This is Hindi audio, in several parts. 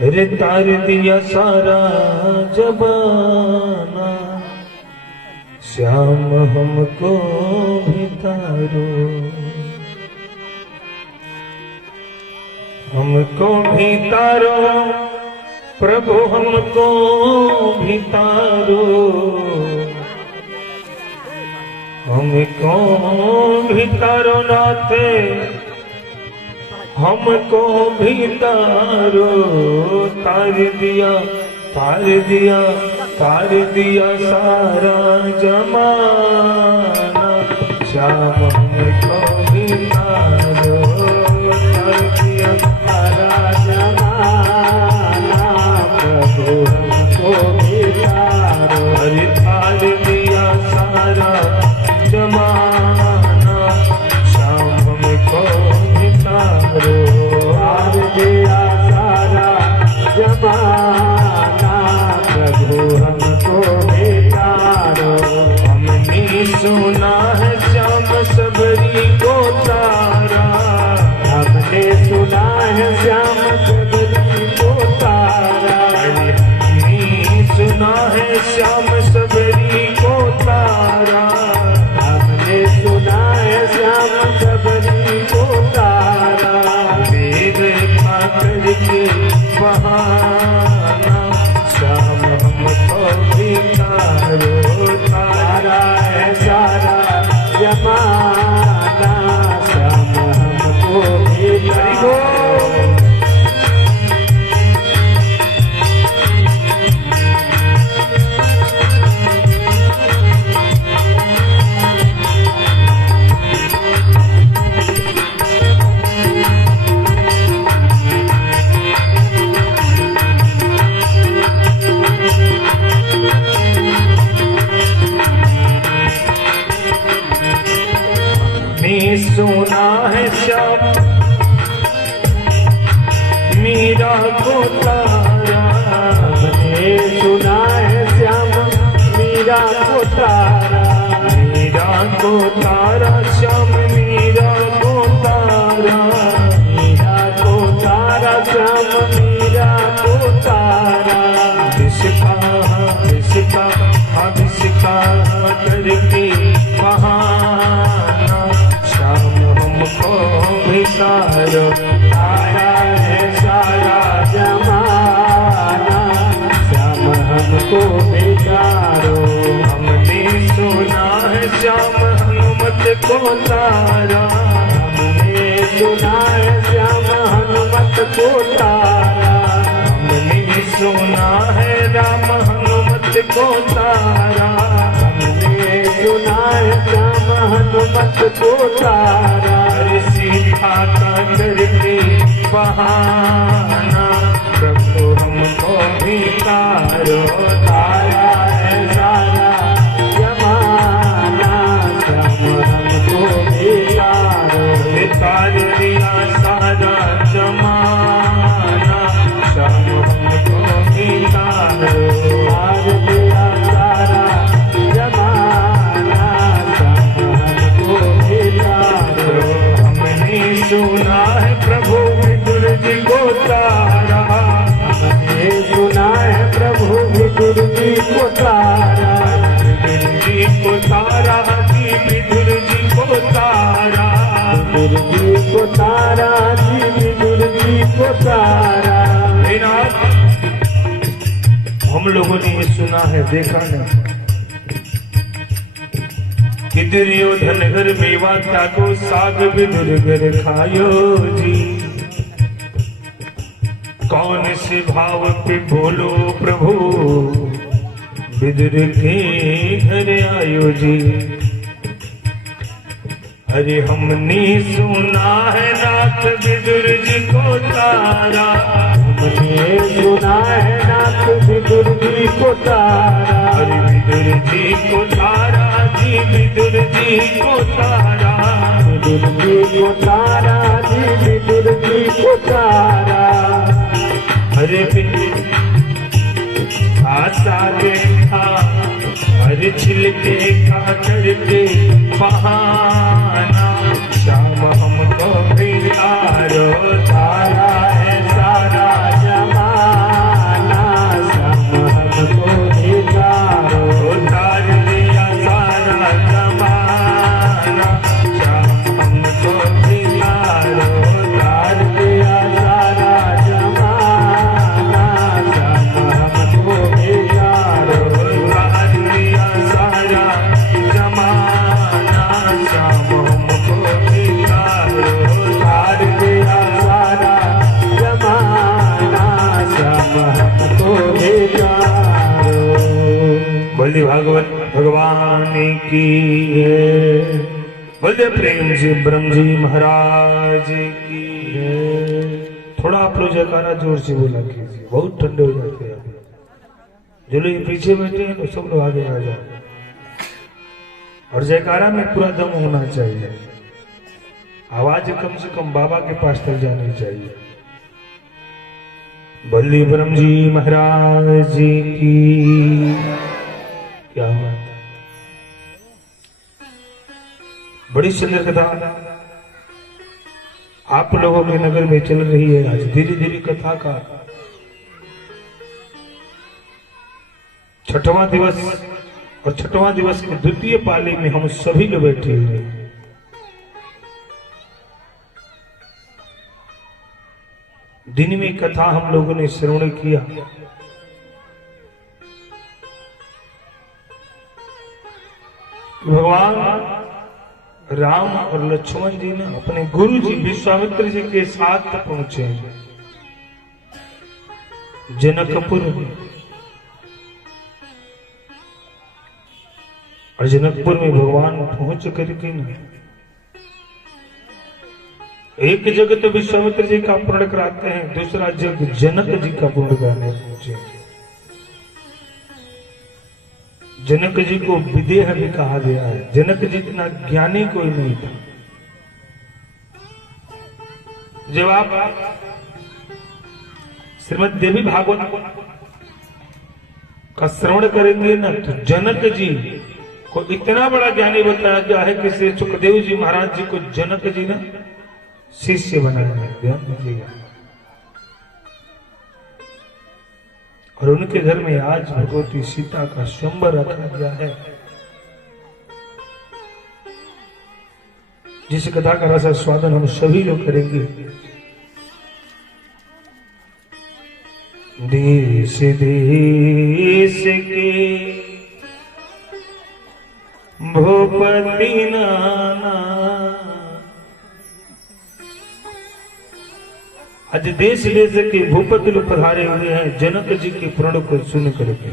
अरे तार दिया सारा जमाना, श्याम हमको भी तारो, हमको भी तारो प्रभु, हमको भी तारो, हमको भी तारो नाथे, हमको भी तारो। तार दिया तार दिया तार दिया सारा जमाना, श्याम हमको भी तारो, तार दिया सारा जमाना, प्रभु हमको भी तारो। अरे तार दिया सारा जमाना, श्याम हमको भी तारो, तार दिया सारा जमाना, प्रभु हमको भी तारो। हमने सुना है श्याम सबरी को तारा, हमने सुना है श्याम सबरी को तारा, हमने सुना है श्याम सबरी को तारा, हमने सुना है श्याम सबरी को तारा। वेद खाकर के बहाना, श्याम हमको भी तारो, तारा है सारा जमाना, श्याम हमको भी तारो। सुना है श्याम मीरा को तारा, हमने सुना है श्याम मीरा को तारा, मीरा को तारा, श्याम मीरा को तारा, मीरा को तारा, श्याम मीरा को तारा। विश्का करके बहाना, श्याम हमको भी तारो, तारा है सारा जमाना, श्याम हमको भी तारो। हमने सुना है श्याम हनुमत को तारा, हमने सुना है श्याम हनुमत को तारा, हमने सुना है राम हनुमत को तारा, हमने सुना है श्याम हनुमत को तारा। सीधा करके बहाना, प्रभु हमको भी तारो, तारा है सारा जमाना, श्याम हमको भी तारो। तार दिया सारा जमाना, श्याम हमको भी तारो, तार दिया सारा जमाना, श्याम हमको भी तारो। हमने सुना है प्रभु विदुर जी को तारा, हमने सुना है प्रभु विदुर जी को तारा, विदुर जी को तारा, जी विदुर जी को तारा, विदुर जी को तारा, जी विदुर जी को तारा। हम लोगों ने ये सुना है, देखा नहीं कि दुर्योधन घर मेवा त्यागो, साग विदुर घर खायो जी। कौन से भाव पे बोलो प्रभु, विदुर के घर आयो जी। अरे हमने सुना है नाथ विदुर जी को तारा, हमने सुना है नाथ विदुर जी को तारा, अरे विदुर जी को तारा, जी विदुर जी को तारा, विदुर जी को तारा, जी विदुर जी को तारा। अरे आशा देखा, अरे छिलके का करके बहाना, श्याम हमको भी तारो, तारा है सारा जमाना। बोलिए भागवत भगवान की है। बोलिए प्रेम जी ब्रह्म जी महाराज की है। थोड़ा आप लोग जयकारा जोर से बोला कीजिए, बहुत ठंडे हो जाते हैं। जो लोग पीछे बैठे हैं तो सब लोग आगे आ जाए, और जयकारा में पूरा दम होना चाहिए। आवाज कम से कम बाबा के पास तक जानी चाहिए। बोलिए ब्रह्म जी महाराज जी की क्या बात है। बड़ी सुंदर कथा आप लोगों के नगर में चल रही है। आज धीरे धीरे कथा का 6वां दिवस, और 6वां दिवस की द्वितीय पाली में हम सभी लोग बैठे हुए हैं। दिन में कथा हम लोगों ने श्रवण किया। भगवान राम और लक्ष्मण जी ने अपने गुरु जी विश्वामित्र जी के साथ पहुंचे जनकपुर में, और जनकपुर में भगवान पहुंच करके न एक जगह तो विश्वामित्र जी का पूर्ण कराते हैं, दूसरा जगह जनक जी का पूर्ण कराने पहुंचे। जनक जी को विदेह भी कहा गया है। जनक जी इतना ज्ञानी कोई नहीं था। जब आप श्रीमद् देवी भागवत का श्रवण करेंगे ना, तो जनक जी को इतना बड़ा ज्ञानी बताया गया है कि श्री सुखदेव जी महाराज जी को जनक जी ने शिष्य बनाया है। ध्यान दीजिएगा। और उनके घर में आज भगवती सीता का स्वयंवर रखा गया है। जिस कथा का रस स्वादन हम सभी लोग करेंगे। देश देश के भूपति नाना, आज देश देश के भूपति लोग पधारे हुए हैं जनक जी के प्रण को सुन करके।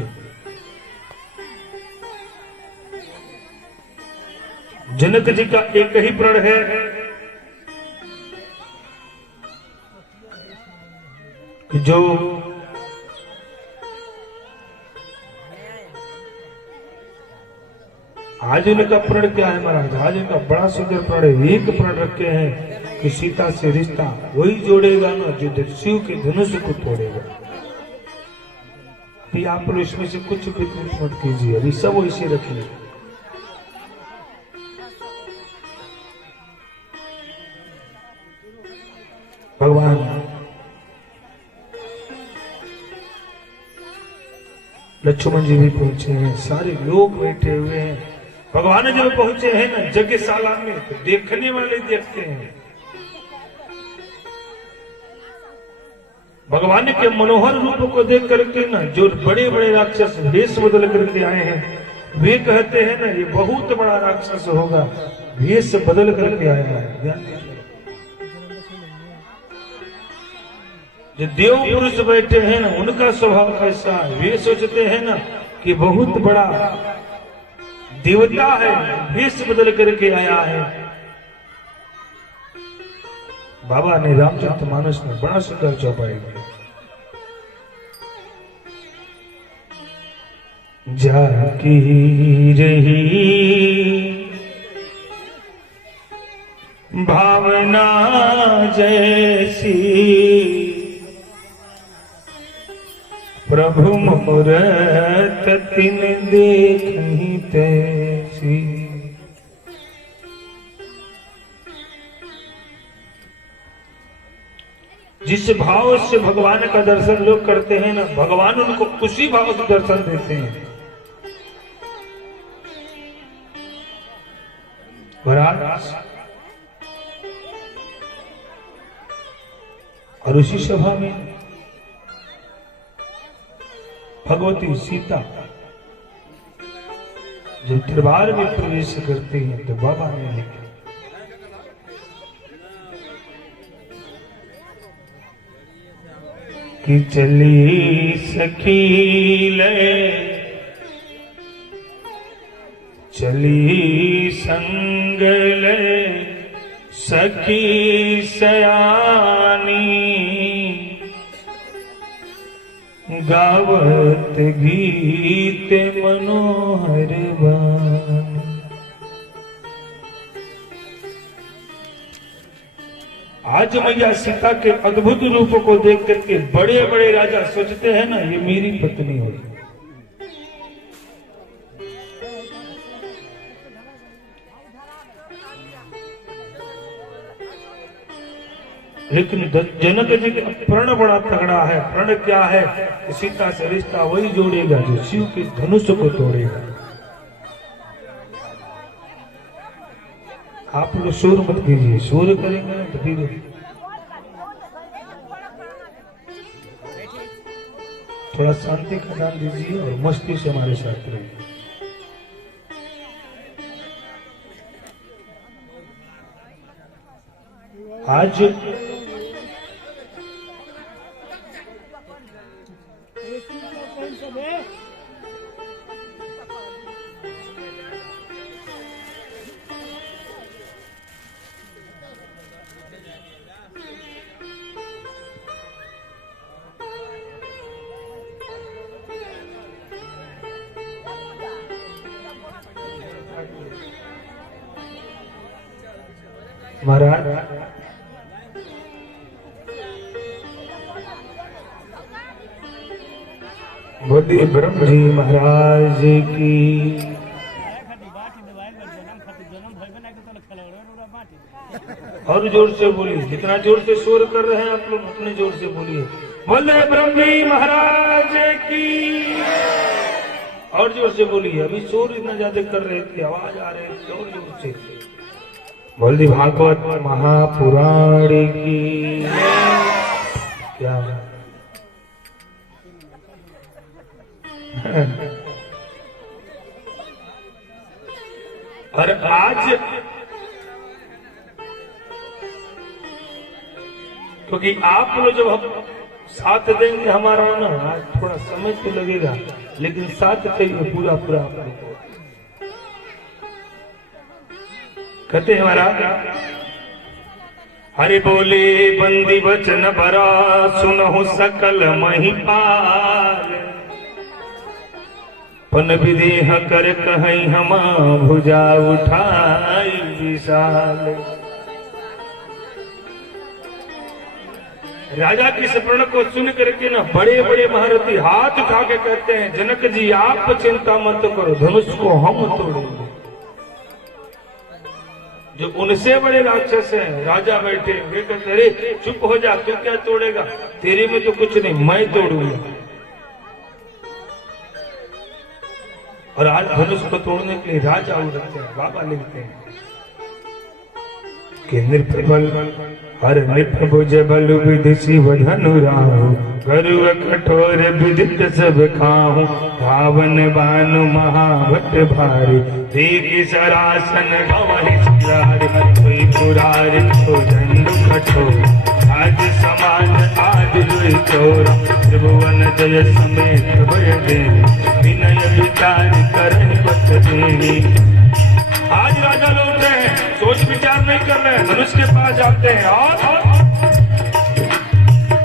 जनक जी का एक ही प्रण है कि जो आज उनका प्रण क्या है महाराज? आज उनका बड़ा सुंदर प्रण है। एक प्रण रखे हैं कि सीता से रिश्ता वही जोड़ेगा ना जो शिव के धनुष को तोड़ेगा। अभी आप लोग इसमें से कुछ भी मत कीजिए, अभी सब वैसे रखिए। भगवान लक्ष्मण जी भी पहुंचे हैं, सारे लोग बैठे हुए हैं। भगवान जब पहुंचे हैं ना यज्ञशाला में, तो देखने वाले देखते हैं भगवान के मनोहर रूप को देख करके ना, जो बड़े बड़े राक्षस वेश बदल करके आए हैं वे कहते हैं ना ये बहुत बड़ा राक्षस होगा, वेश बदल करके आया है। ध्यान दीजिए। जो देव पुरुष बैठे हैं ना उनका स्वभाव कैसा है? वे सोचते हैं ना कि बहुत बड़ा देवता है, वेश बदल करके आया है। बाबा ने रामचरितमानस में बड़ा सुंदर चौपाई किया। जाकी रही भावना जैसी, प्रभु मुहूर्त तिन देखहि तैसी। जिस भाव से भगवान का दर्शन लोग करते हैं ना, भगवान उनको उसी भाव से दर्शन देते हैं। महाराज और उसी सभा में भगवती सीता जब दरबार में प्रवेश करते हैं तो बाबा ने लिखा कि चली सखी ले चली संग ले सखी सयानी, गावत गीत मनोहर बानी। आज मैया सीता के अद्भुत रूप को देख करके बड़े बड़े राजा सोचते हैं ना, ये मेरी पत्नी होगी। लेकिन जनक जी का प्रण बड़ा तगड़ा है। प्रण क्या है? सीता से रिश्ता वही जोड़ेगा जो शिव के धनुष को तोड़ेगा। आप लोग शोर मत कीजिए, शोर करेंगे ना तो फिर थोड़ा शांति का दान दीजिए और मस्ती से हमारे साथ रहिए। आज महाराज बोलिए ब्रह्म जी महाराज की। और जोर से बोलिए, जितना जोर से शोर कर रहे हैं आप लोग उतने जोर से बोलिए। बोले ब्रह्म जी महाराज की। और जोर से बोलिए, अभी शोर इतना ज्यादा कर रहे थे, आवाज आ रही थी, और जोर से बोल दी। भागवत महापुराण की। क्या और आज क्योंकि आप लोग जब हम साथ देंगे हमारा ना, आज थोड़ा समय तो लगेगा लेकिन साथ चाहिए पूरा पूरा आप लोग को। कहते हैं हमारा हरि बोले बंदी वचन भरा, सुनहु सकल महिपाल। पन विदेह कर कहीं हम भुजा उठाई विशाल। राजा की स्मरण को सुन करके ना बड़े बड़े महारथी हाथ उठा के कहते हैं, जनक जी आप चिंता मत करो, धनुष को हम तोड़ेंगे। जो उनसे बड़े राक्षस हैं राजा बैठे वे कहते अरे चुप हो जा, तू क्या तोड़ेगा, तेरे में तो कुछ नहीं, मैं तोड़ूंगा। और आज धनुष को तोड़ने के लिए राजा उठते हैं, बाबा लिखते हैं कि निर्बल हर निभुज बल विधि शिव धनु राहु, गरुव कठोर विदित सब खाहु। धावन बानु महाभट भारी, देखि सरासन भवहि सिरारि। कोई पुरारि तो दंडु कठोर, आज समाज आज दुई चोर। त्रिभुवन जय समेत भय दे, विनय विचार करहि बच देहि। आज राजा लोग हैं, सोच विचार नहीं कर रहे हैं, धनुष के पास जाते हैं और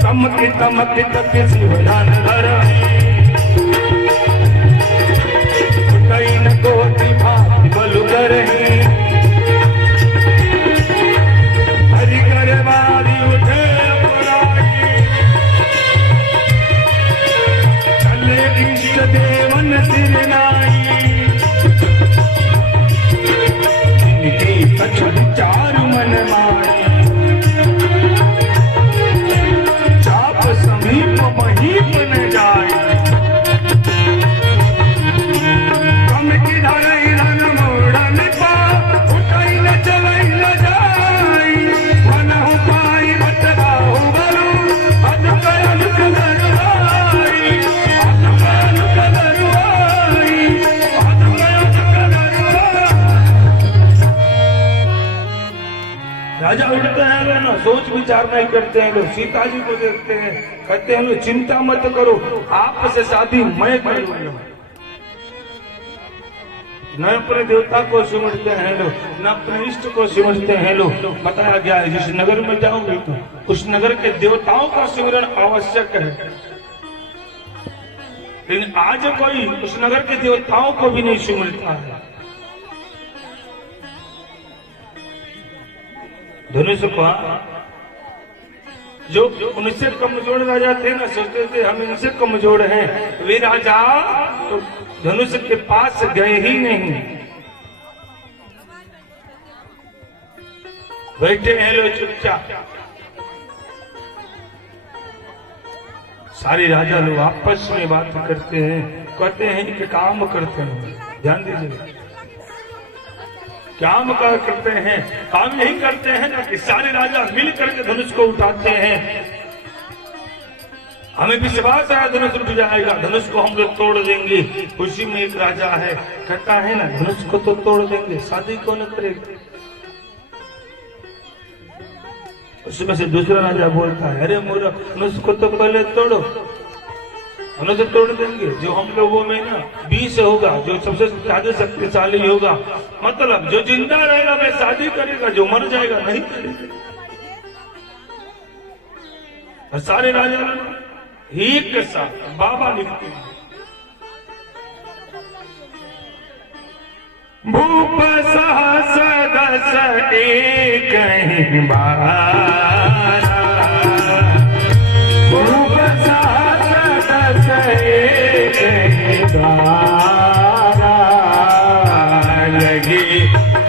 तमक तक शिव ध्यान धरहि। कई न कोटि भांति बलु करहि, हरि कर बारी उठे पुरारी। चले इष्ट देवन सिर नाई, चार मन मारे। चाप समीप महीप न जाए, कम की धन मोड़न पा। उठई न चलई न जाई, मनहु पाई बटराहु बलु। अजकल कलरवाई, अजकल कलरवाई, अजकल कलरवाई। राजा उठते हैं ना, सोच विचार नहीं करते हैं लोग। सीता जी को देखते हैं, कहते हैं लोग चिंता मत करो, आपसे शादी मैं करूंगा। न अपने देवता को सिमटते हैं लोग, न अपने इष्ट को सिमटते हैं लोग। बताया गया है जिस नगर में जाओगे तो उस नगर के देवताओं का सिमरन आवश्यक है, लेकिन आज कोई उस नगर के देवताओं को भी नहीं सिमरता है। धनुष को जो उनसे कमजोर राजा थे ना, सोचते थे हम इनसे कमजोर हैं, वे राजा तो धनुष के पास गए ही नहीं, बैठे हैं लोग चुपचाप। सारे राजा लोग आपस में बात करते हैं, कहते हैं कि काम करते हैं। ध्यान दीजिए, काम का करते हैं, काम यही करते हैं ना कि सारे राजा मिल करके धनुष को उठाते हैं। हमें विश्वास है धनुष उठ जाएगा, धनुष को हम लोग तोड़ देंगे। उसी में एक राजा है, कहता है ना धनुष को तो तोड़ देंगे, शादी कौन करेगा। उसमें से दूसरा राजा बोलता है, अरे मूर्ख, धनुष को तो पहले तोड़ो, धनुष तोड़ देंगे। जो हम लोगों में ना 20 होगा, जो सबसे ज्यादा शक्तिशाली होगा, मतलब जो जिंदा रहेगा वह शादी करेगा, जो मर जाएगा नहीं करेगा। और सारे राजा एक के साथ बाबा लिखते हैं, भूप सहस दस एक बारा, भूप सहस दस एक बारा, लगे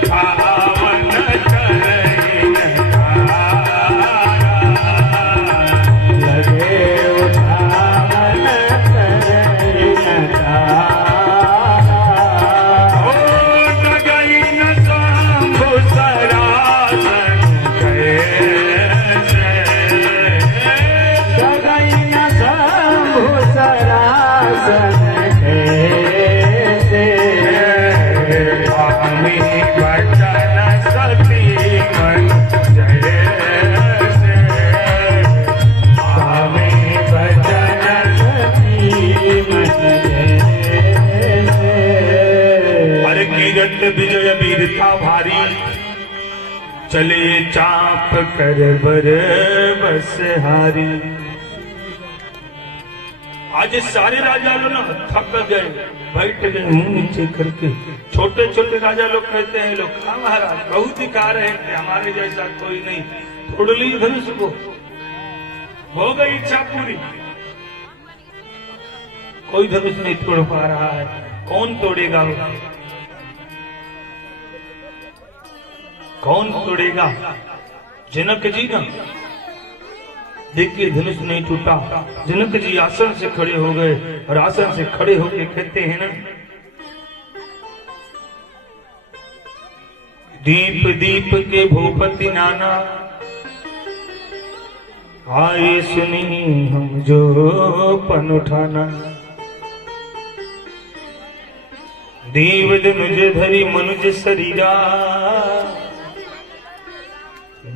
पावन चरण लगे उठावन चरण विजय वीरता भारी, चले चाप कर बर बस हारी। आज सारे राजा लोग ना थक गए, बैठ गए मुंह नीचे करके। छोटे छोटे राजा लोग कहते हैं, लोग हाँ महाराज बहुत ही खा रहे थे, हमारे जैसा कोई नहीं, तोड़ ली धनुष को, हो गई इच्छा पूरी। कोई धनुष नहीं तोड़ पा रहा है, कौन तोड़ेगा वो, कौन तोड़ेगा। जनक जी ना देखिए धनुष नहीं टूटा, जनक जी आसन से खड़े हो गए और आसन से खड़े होकर कहते हैं ना, दीप दीप के भूपति नाना, आए सुनी हम जो पन उठाना। देव धनुज धरी मनुज शरीरा,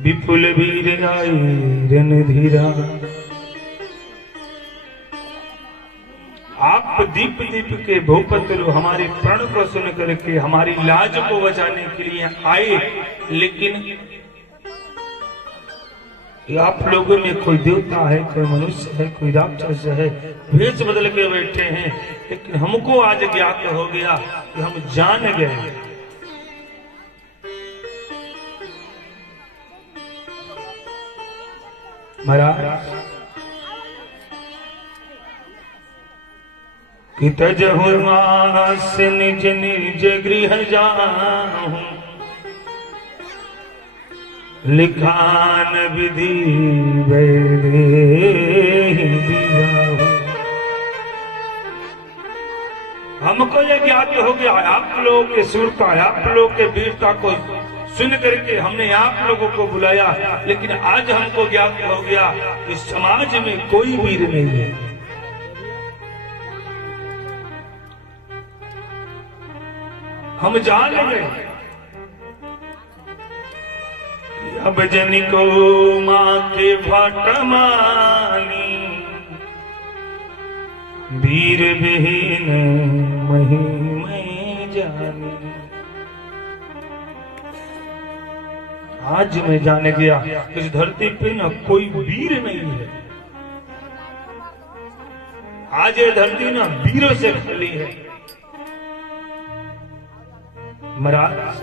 विपुल वीर आए रणधीरा। आप दीप दीप के भूपति लोग हमारे प्रण को सुन करके हमारी लाज को बचाने के लिए आए, लेकिन आप लोगों में कोई देवता है, कोई मनुष्य है, कोई राक्षस है, भेष बदल के बैठे हैं। लेकिन हमको आज ज्ञात हो गया कि हम जान गए, महाराज कि तजहु मास निज निज गृह जाहु, लिखान विधि वैदेही विवाहु। हमको ये ज्ञात हो गया, आप लोगों के सूरता, आप लोगों के वीरता को सुन करके हमने आप लोगों को बुलाया, लेकिन आज हमको ज्ञात हो गया कि समाज में कोई वीर नहीं है। हम जान गए अब जन को माँ के भटमानी, वीर विहीन महिमा जानी। आज मैं जाने गया इस धरती पे ना कोई वीर नहीं है। आज ये धरती ना वीरों से खाली है। महाराज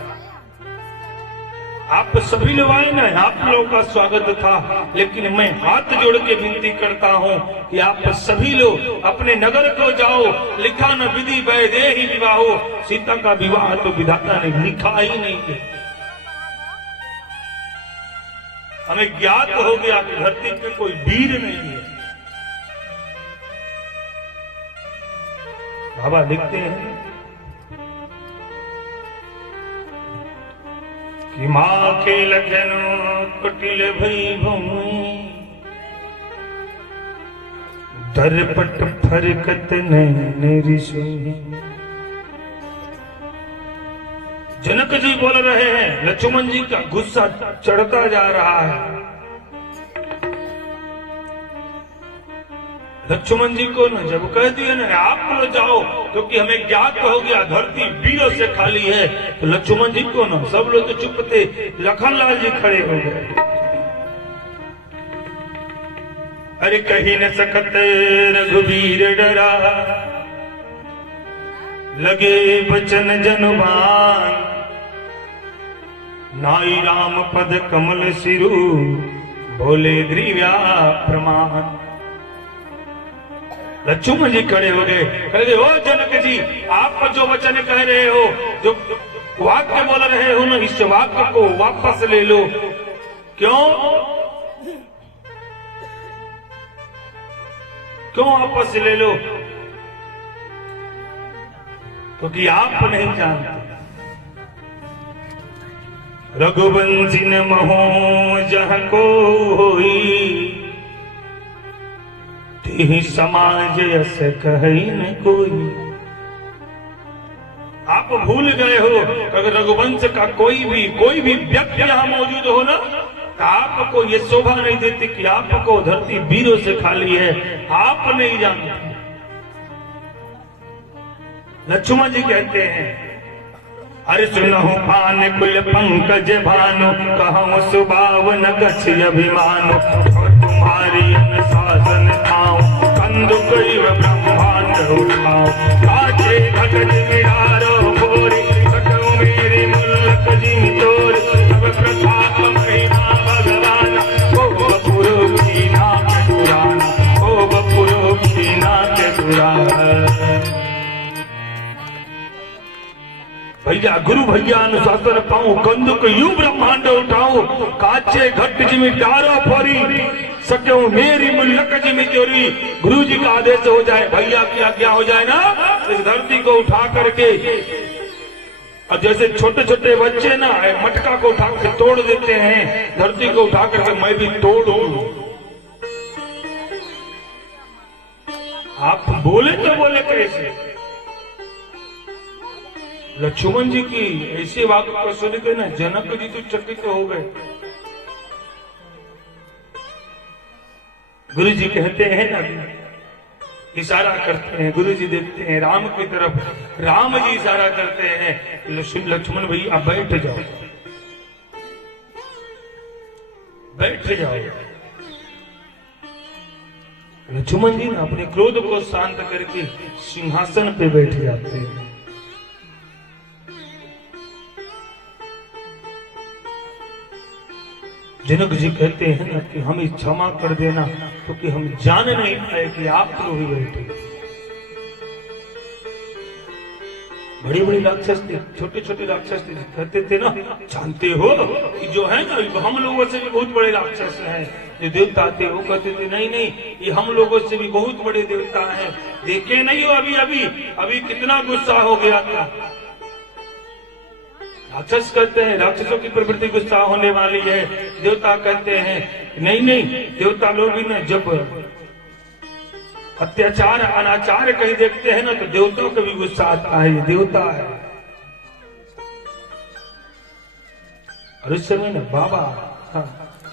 आप सभी लोग आए ना, आप लोगों का स्वागत था, लेकिन मैं हाथ जोड़ के विनती करता हूं कि आप सभी लोग अपने नगर को जाओ। लिखा न विधि वैदेही विवाहो, सीता का विवाह तो विधाता ने लिखा ही नहीं है। हमें ज्ञात हो गया कि धरती पे कोई वीर नहीं है। बाबा लिखते हैं कि माँ के लखन कुटिल भई भूमि, दरपट फरकत नैन ऋषि। जनक जी बोल रहे हैं, लक्ष्मण जी का गुस्सा चढ़ता जा रहा है। लक्ष्मण जी को न जब कह दिया ना आप लोग जाओ, क्योंकि हमें ज्ञात हो गया धरती वीरों से खाली है, तो लक्ष्मण जी को न सब लोग तो चुप थे, लखनलाल जी खड़े हो गए। अरे कहीं न सकत रघुवीर डरा, लगे बचन जनुबान, नाई राम पद कमल सिरु, बोले ग्रीव्या प्रमाण। लक्ष्मण जी खड़े हो गए, कहते ओ जनक जी, आप जो वचन कह रहे हो, जो वाक्य बोल रहे हो ना, इस वाक्य को वापस ले लो। क्यों वापस ले लो? क्योंकि आप नहीं जानते। रघुवंशी न महो जहाँ को होई, समाज यस कही न कोई। आप भूल गए हो, अगर रघुवंश का कोई भी व्यक्ति यहाँ मौजूद हो ना, तो आपको ये शोभा नहीं देती कि आपको धरती वीरों से खाली है। आप नहीं जानते। लक्ष्मण जी कहते हैं, अरे सुनहु पान कुल पंकज भानु, कहूँ सुबावन गछ अभिमानु, तुम्हारी अनुशासन खाओ, कंदुक ब्रह्मांड उठाओ, काचे घटज मिरारो भोरी, कटो मेरी मुल्क जिम तोर, सब प्रताप महिमा भगवान, ओ बपुरो की नाक दुराना, ओ बपुरो की नाक दुराना। भैया गुरु भैया अनुशासन पाऊं, कंदुक यूं ब्रह्मांड उठाऊं, काचे घट जिमी डारो फोरी, सक्यो मेरी मुल्क जिमी चोरी। गुरु जी का आदेश हो जाए, भैया की आज्ञा हो जाए ना, इस धरती को उठा करके, और जैसे छोटे छोटे बच्चे ना मटका को उठा के तोड़ देते हैं, धरती को उठा करके मैं भी तोड़ूं। आप बोले तो बोले कैसे? लक्ष्मण जी की ऐसी बात को सुन के ना जनक जी तो चकित हो गए। गुरु जी कहते हैं ना, इशारा करते हैं, गुरु जी देखते हैं राम की तरफ, राम जी इशारा करते हैं, लक्ष्मण भैया आप बैठ जाओ, बैठ जाओ। लक्ष्मण जी ना अपने क्रोध को शांत करके सिंहासन पे बैठ जाते हैं। जनक जी कहते हैं ना कि हमें क्षमा कर देना, क्योंकि हम जान नहीं पाए कि आप लोग ही बैठे। बड़ी बड़ी राक्षस थे, छोटे छोटे राक्षस थे, कहते थे ना, जानते हो कि जो है ना हम लोगों से भी बहुत बड़े राक्षस हैं, जो देवता थे वो कहते थे नहीं नहीं, ये हम लोगों से भी बहुत बड़े देवता हैं। देखे नहीं हो अभी अभी अभी कितना गुस्सा हो गया था। राक्षस कहते हैं राक्षसों की प्रवृत्ति गुस्सा होने वाली है। देवता कहते हैं नहीं नहीं, देवता लोग भी ना जब अत्याचार अनाचार कहीं देखते हैं ना, तो देवताओं को भी गुस्सा आता है, ये देवता है। और इस समय ना बाबा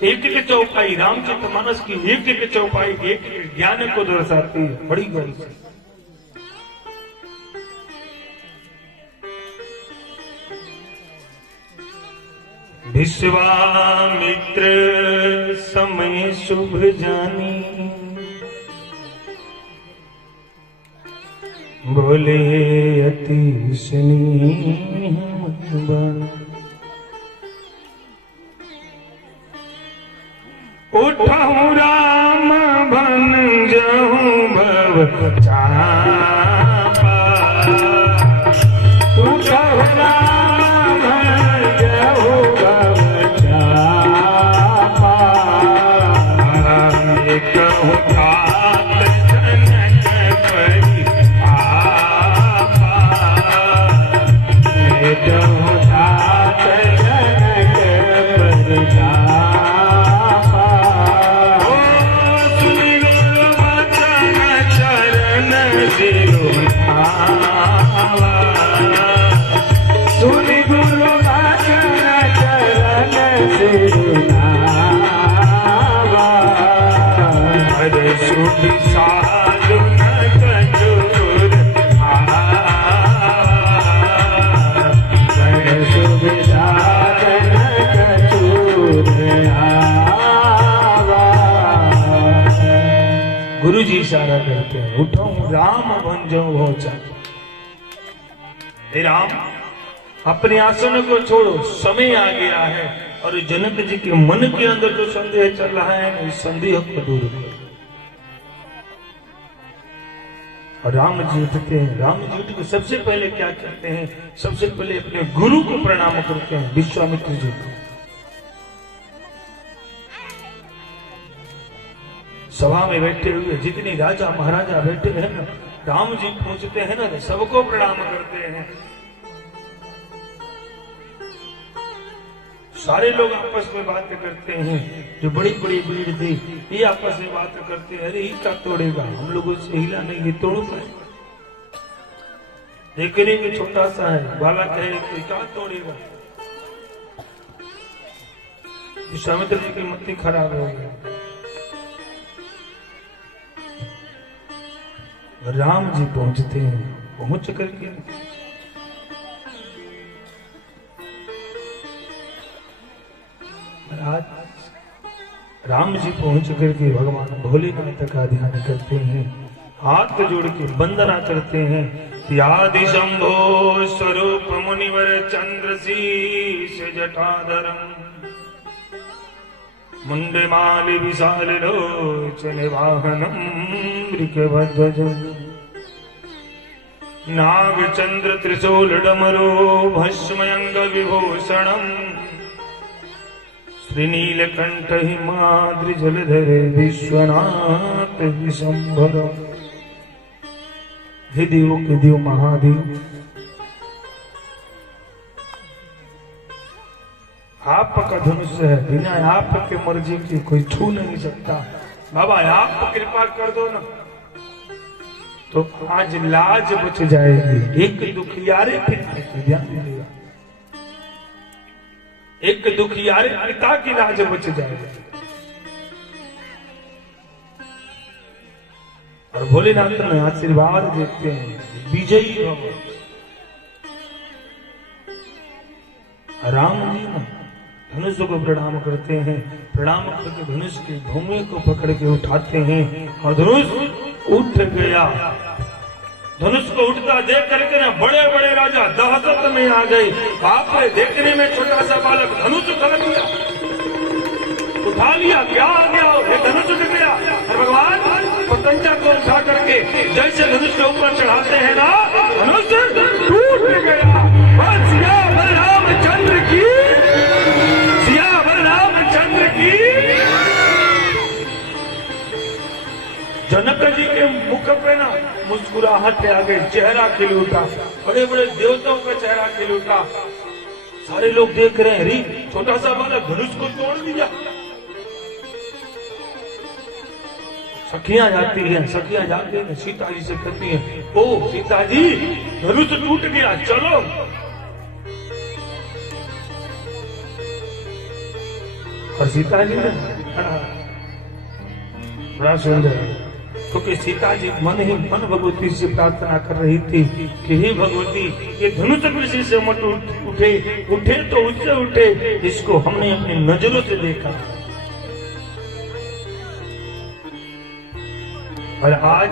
एक एक चौपाई, रामचरितमानस की एक एक चौपाई एक एक ज्ञान को दर्शाती है, बड़ी गौर से। विश्वामित्र समय शुभ जानी, बोले अति स्नेह उठहु राम बन जहूँ भव चापा, उठहु राम बन जहूँ भव चापा, कहूँ तात जनक परि आपा, कहूँ तात जनक परि सुनि गुरु वचन चरण सिरुनावा, हर सुधि साधु न कछुर आवा, हर सुधि साधु न कछुर आवा। गुरु जी इशारा करते हैं, उठो राम बन जाओ हो जा। हे राम, अपने आसन को छोड़ो, समय आ गया है। और जनक जी के मन के अंदर जो संदेह चल रहा है, इस संदेह को दूर करो। और राम जी उठते हैं। राम जी उठ के सबसे पहले क्या करते हैं? सबसे पहले अपने गुरु को प्रणाम करते हैं, विश्वामित्र जी को। सभा में बैठे हुए जितने राजा महाराजा बैठे हैं ना, राम जी पूछते हैं ना, सबको प्रणाम करते हैं। सारे लोग आपस में बात करते हैं। जो बड़ी बड़ी भीड़ थी, ये आपस में बात करते हैं, अरे ये क्या तोड़ेगा, हम लोगों से हिला नहीं, ये तोड़ पाए। देखने में छोटा सा है, बाला कहे कि क्या तोड़ेगा। विश्वामित्र जी की मति खराब हो गई। राम जी पहुंचते हैं। पहुंच करके राम जी पहुंच करके भगवान भोलेनाथ का ध्यान करते हैं, हाथ जोड़ के वंदना करते हैं। आदि शंभो स्वरूप मुनिवर चंद्रशीष जटाधरम, मुंडे माली विशाल लोचन वाहनम वृषभध्वजम्, नाग चंद्र त्रिशूल डमरो भस्मयंग विभूषणम्, श्रीनीलकंठ हिमाद्रि जलधर विश्वनाथ विशंभरम्। हे देवों के देव महादेव, आपका धनुष है, बिना आपके मर्जी की कोई छू नहीं सकता। बाबा आप कृपा कर दो ना, तो आज लाज बच जाएगी। एक दुखियारे पिता की, ध्यान दीजिएगा, एक दुखियारे पिता की लाज बच जाएगी। और भोलेनाथ ने आशीर्वाद देते हैं, विजयी भव। राम जी ना धनुष को प्रणाम करते हैं, प्रणाम करके धनुष की भूमि को पकड़ के उठाते हैं और धनुष उठ गया। धनुष को उठता देख करके ना बड़े बड़े राजा दहशत में आ गए। आपने देखने में छोटा सा बालक धनुष उठा लिया, क्या आ गया, ये धनुष उठ गया। और भगवान पतंजा को उठा करके जैसे धनुष के ऊपर चढ़ाते हैं ना, धनुष टूट गया। सिया बलरामचंद्र की, सिया बलरामचंद्र की। जनक जी के मुख पे ना मुस्कुराहट आ गई, चेहरा खिल उठा। बड़े बड़े देवताओं का चेहरा खिल उठा। सारे लोग देख रहे हैं, री छोटा सा बालक धनुष को तोड़ दिया। सखियां जाती हैं, सखियां जाती हैं, सीता जी से कहती हैं, ओ सीता जी धनुष टूट गया, चलो। और सीता जी ने बड़ा सुंदर क्योंकि सीता जी मन ही मन भगवती से प्रार्थना कर रही थी कि हे भगवती, ये धनुष कृषि से मत उठे, उठे तो उससे उठे जिसको हमने अपनी नजरों से देखा। और आज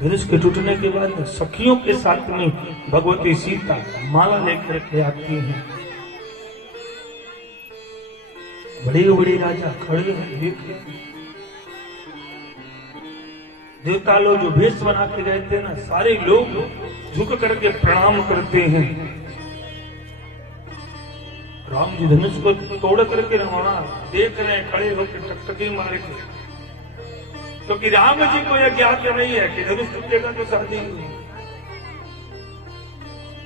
धनुष के टूटने के बाद सखियों के साथ में भगवती सीता माला लेकर के आती हैं। बड़े बड़े राजा खड़े हैं, देखे देवता लोग जो भेष बना के गए थे ना, सारे लोग झुक करके प्रणाम करते हैं। राम जी धनुष को तोड़ करके रवाना देख रहे हैं, खड़े होकर टकटकी मारे थे, क्योंकि राम जी को यह ज्ञात नहीं है कि धनुष टूटेगा तो शादी हुई।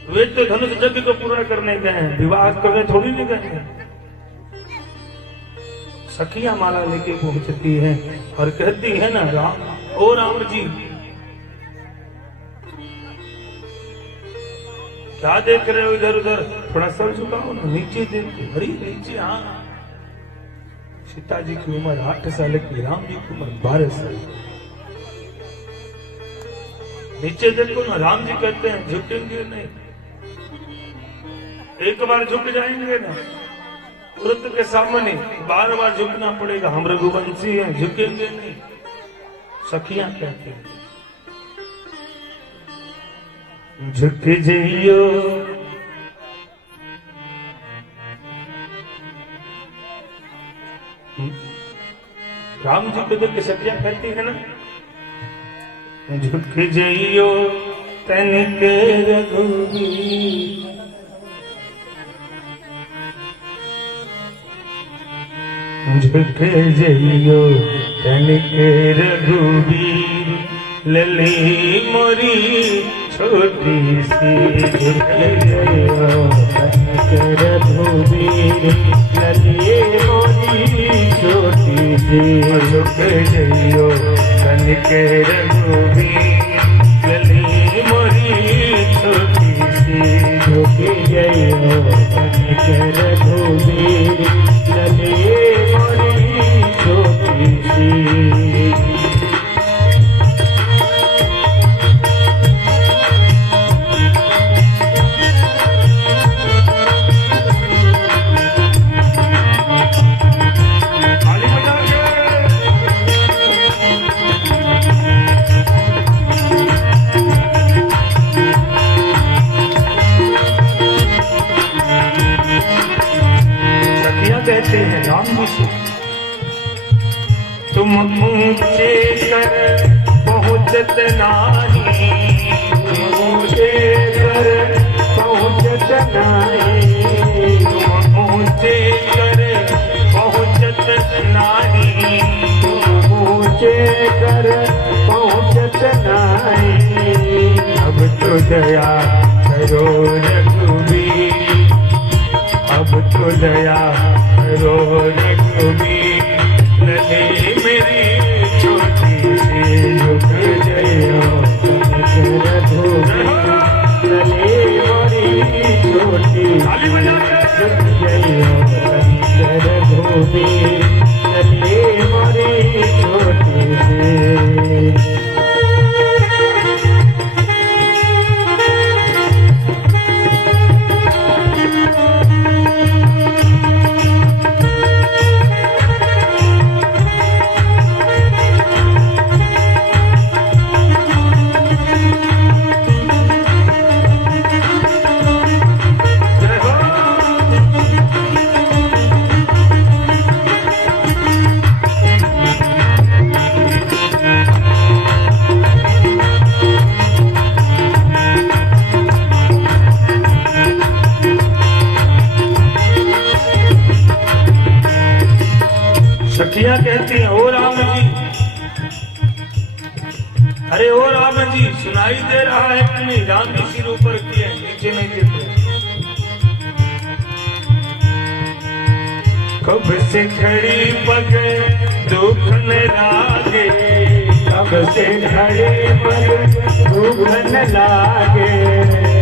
वे तो धनुष यज्ञ को पूर्ण करने गए हैं, विवाह करने थोड़ी नहीं गए हैं। सखियां माला लेके पहुंचती हैं और कहती है ना, राम ओ राम जी, क्या देख रहे हो इधर उधर, थोड़ा सर झुकाओ ना, नीचे देखो। अरे नीचे, हाँ। सीता जी की उम्र 8 साल की, राम जी की उम्र 12 साल। नीचे देखो ना, राम जी कहते हैं झुकेंगे नहीं, एक बार झुक जाएंगे ना औरत के सामने, बार बार झुकना पड़ेगा, हम रघुवंशी हैं, झुकेंगे नहीं। सखियां कहते हैं झुक जाइयो, राम जी को देख के सखियां कहती है ना, झुक जाइयो तनिके रघुवीर, झुक जाइयो तनिके रघुवीर, लली मोरी छोटी सी, झुक जाइयो तनिके रघुवीर, लली मोरी छोटी सी, झुक जाइयो तनिके रघुवीर, लली मोरी छोटी सी, झुक जाइयो तनिके रघुवीर, लली मोरी छोटी सी। कहते हैं राम जी से, तुम ऊंचे कर पहुंचत नाही, तुम ऊंचे कर पहुंचत नाही, तुम ऊंचे कर पहुंचत नाही, तुम ऊंचे कर पहुंचत नाही, अब तो दया करो रघुवीर, अब तो दया करो रघुवीर, लली मेरी छोटी सी, झुक जाइयो तनिके रघुवीर, लली मेरी छोटी सी, झुक जाइयो तनिके रघुवीर, लली मेरी छोटी सी। सखियां कहती हैं, ओ राम जी, अरे ओ राम जी, सुनाई दे रहा है कि नहीं? राम जी सिर ऊपर किए, नीचे नहीं देते। कब से खड़ी पग दुख न लागे, कब से खड़ी पग दुख न लागे,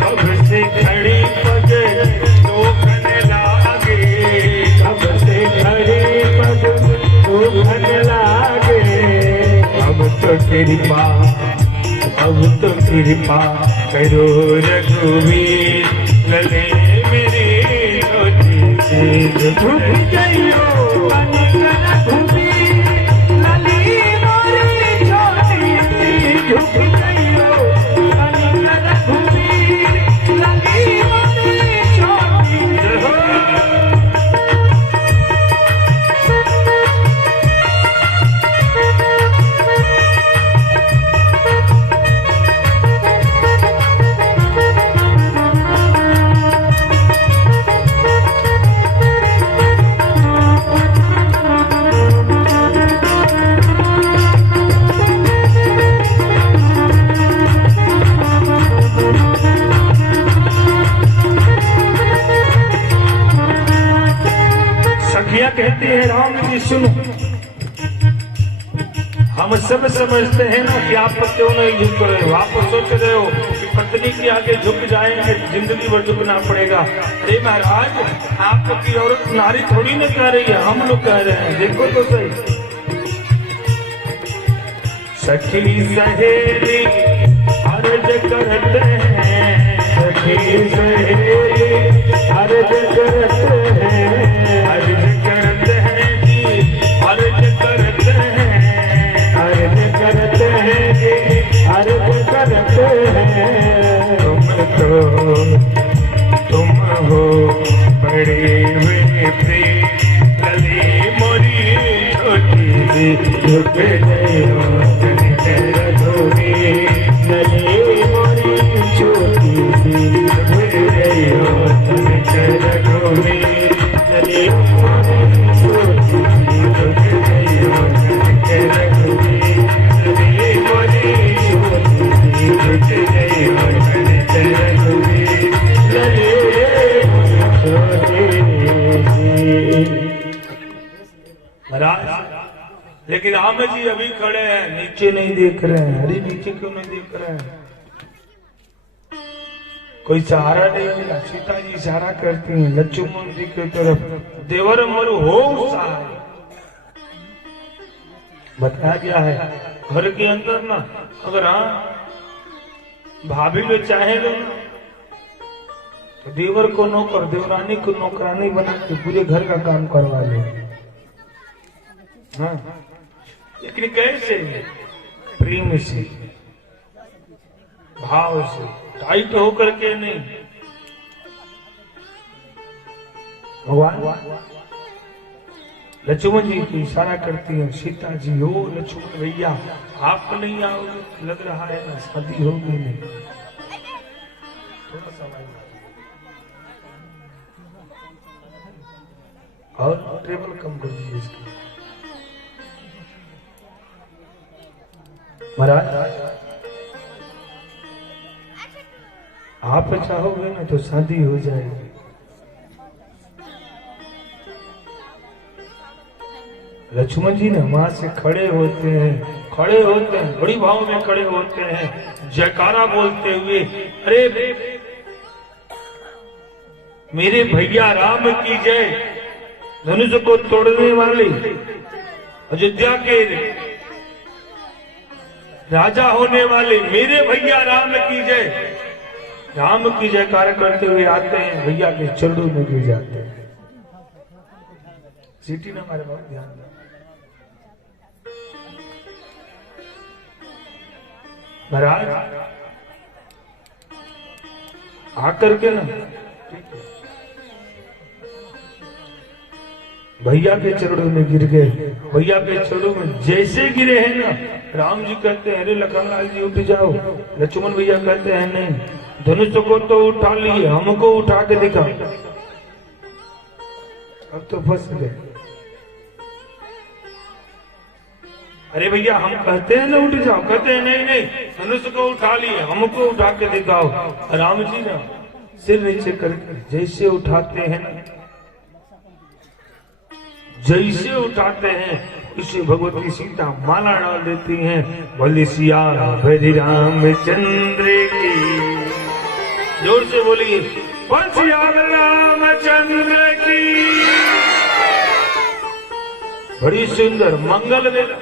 कब से खड़ी पग दुख न लागे, कब से खड़ी पग दुख न लागे, अब तो कृपा, अब तो कृपा करो रघुवीर, लले मेरे छोटी सी झुक जाइयो कनिक रघुवीर, लली मोरी छोटी सी झुक जाइयो कनिक रघुवीर, लली मोरी छोटी सी। कहती है राम जी सुनो, हम सब समझते हैं ना कि आप क्यों नहीं झुक रहे हो, आप सोच रहे हो कि पत्नी के आगे झुक जाएंगे जिंदगी भर झुकना पड़ेगा। अरे महाराज, आपकी औरत नारी थोड़ी ना कह रही है, हम लोग कह रहे हैं, देखो तो सही। सखी सहेली अर्ज करते हैं, सखी सहेली अर्ज करते हैं, अर्ज करते हैं जी, अर्ज करते हैं, अर्ज करते हैं जी, अर्ज करते हैं। तुम हो बड़े हुए प्रिय, लली मोरी छोटी सी झुक जाइयो कनिक रघुवीर, लली मोरी छोटी सी झुक जाइयो कनिक रघुवीर, लली मोरी छोटी सी झुक जाइयो कनिक रघुवीर, लली मोरी छोटी सी झुक जाइयो कनिक रघुवीर, लली मोरी छोटी सी। लेकिन राम जी अभी खड़े हैं, नीचे नहीं देख रहे हैं। अरे नीचे क्यों नहीं देख रहे हैं? कोई सहारा नहीं मिला। सीता जी इशारा करती हैं लक्ष्मण जी की तरफ, देवर मरु हो सहाय। बताया गया है घर के अंदर ना, अगर हाँ भाभी लोग चाहे लो तो देवर को नौकर, देवरानी को नौकरानी बना के पूरे घर का काम करवा ले। हाँ, लेकिन कैसे? प्रेम से, भाव से, टाइट होकर के नहीं। भगवान लक्ष्मण जी की इशारा करती है, सीता जी हो लक्ष्मण भैया आप नहीं आओगे, लग रहा है ना शादी होगी नहीं। थोड़ा सा और टेबल कम कर दीजिए इसकी। महाराज आप चाहोगे ना तो शादी हो जाएगी। लक्ष्मण जी ने वहां से खड़े होते हैं, बड़ी भाव में खड़े होते हैं, जयकारा बोलते हुए, अरे मेरे भैया राम की जय, धनुष को तोड़ने वाली, अयोध्या के राजा होने वाले मेरे भैया राम की जय। राम की जयकार करते हुए आते हैं, भैया के चरणों में गिर जाते हैं। सीटी ना हमारे बात ध्यान दें। महाराज आकर के ना भैया के चरणों में गिर गए। भैया के चरणों में जैसे गिरे हैं ना, राम जी कहते हैं अरे लखनलाल जी उठ जाओ। लक्ष्मण भैया कहते हैं नहीं, धनुष को तो उठा लिए, हमको उठा के दिखा। अब तो फंस गए। अरे भैया हम कहते हैं ना उठ जाओ, कहते हैं नहीं नहीं, धनुष को उठा लिए, हमको उठा के दिखाओ। राम जी ना सिर नीचे करके जैसे उठाते हैं ना, जैसे उठाते हैं इसे भगवती सीता माला डाल देती हैं। बोली सिया हरि रामचंद्र की, जोर से बोलिए, बोल सिया रामचंद्र की। बड़ी सुंदर मंगल वेला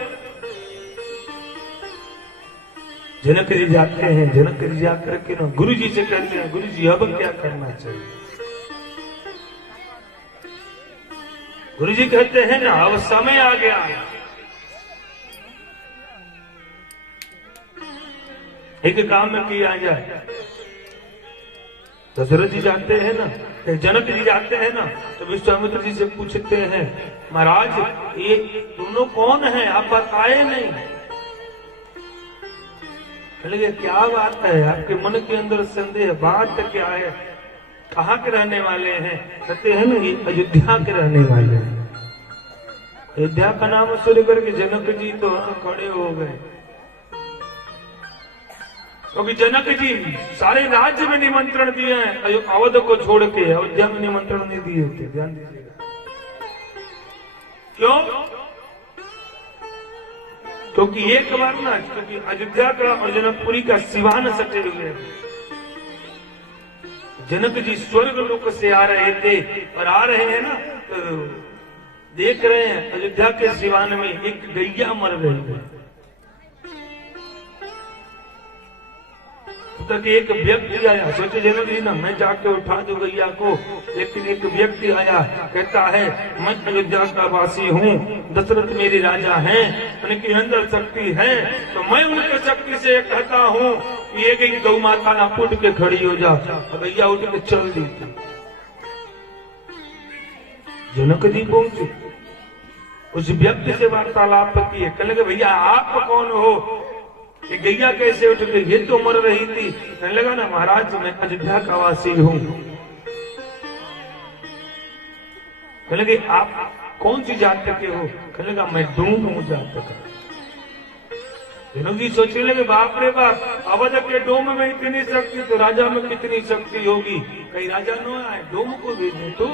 जनक जी जाते हैं, जनक जी जाकर के ना गुरु जी से कहते हैं, गुरु जी अब क्या करना चाहिए? गुरु जी कहते हैं ना अब समय आ गया है, एक काम में किया जाए। दशरथ जी जाते हैं ना, जनक जी जाते हैं ना, तो विश्वामित्र जी से पूछते हैं, महाराज ये दोनों कौन है, आप बताए नहीं। कहले क्या बात है, आपके मन के अंदर संदेह, बात क्या है, कहाँ के रहने वाले हैं? कहते हैं ना ये अयोध्या के रहने वाले हैं। अयोध्या का नाम सुन करके जनक जी तो खड़े हो गए, क्योंकि जनक जी सारे राज्य में निमंत्रण दिए हैं, अवध को छोड़ के अयोध्या में निमंत्रण नहीं दिए थे। ध्यान दीजिएगा क्यों? क्योंकि एक बार ना, क्योंकि अयोध्या का और जनकपुरी का सिवान सटे हुए, जनक जी स्वर्ग लोक से आ रहे थे और आ रहे हैं ना, तो देख रहे हैं अयोध्या के सिवान में एक गैया मर रही है। तक एक व्यक्ति आया, सोचे जनक जी ना मैं जाके उठा दूं गैया को, लेकिन एक व्यक्ति आया, कहता है मैं अयोध्या का वासी हूँ, दशरथ मेरे राजा हैं, उनके अंदर शक्ति है, तो मैं उनके शक्ति से कहता हूँ कि ये गई गौ माता ना उठ के खड़ी हो जा। गैया उठ के चल दी। जनक जी पहुंचे, उस व्यक्ति से वार्तालाप किए, कहने लगे भैया आप कौन हो, ये गैया कैसे उठ गई, ये तो मर रही थी। कहने लगा ना महाराज मैं अयोध्या का वासी हूँ। कहने लगे आप कौन सी जात के हो? कहने लगा मैं डूम हूँ जात का। जनक जी सोचने लगे बाप रे बाप, अवध के डोम में इतनी शक्ति तो राजा में कितनी शक्ति होगी, कहीं राजा न आए डोम को भेजे तो।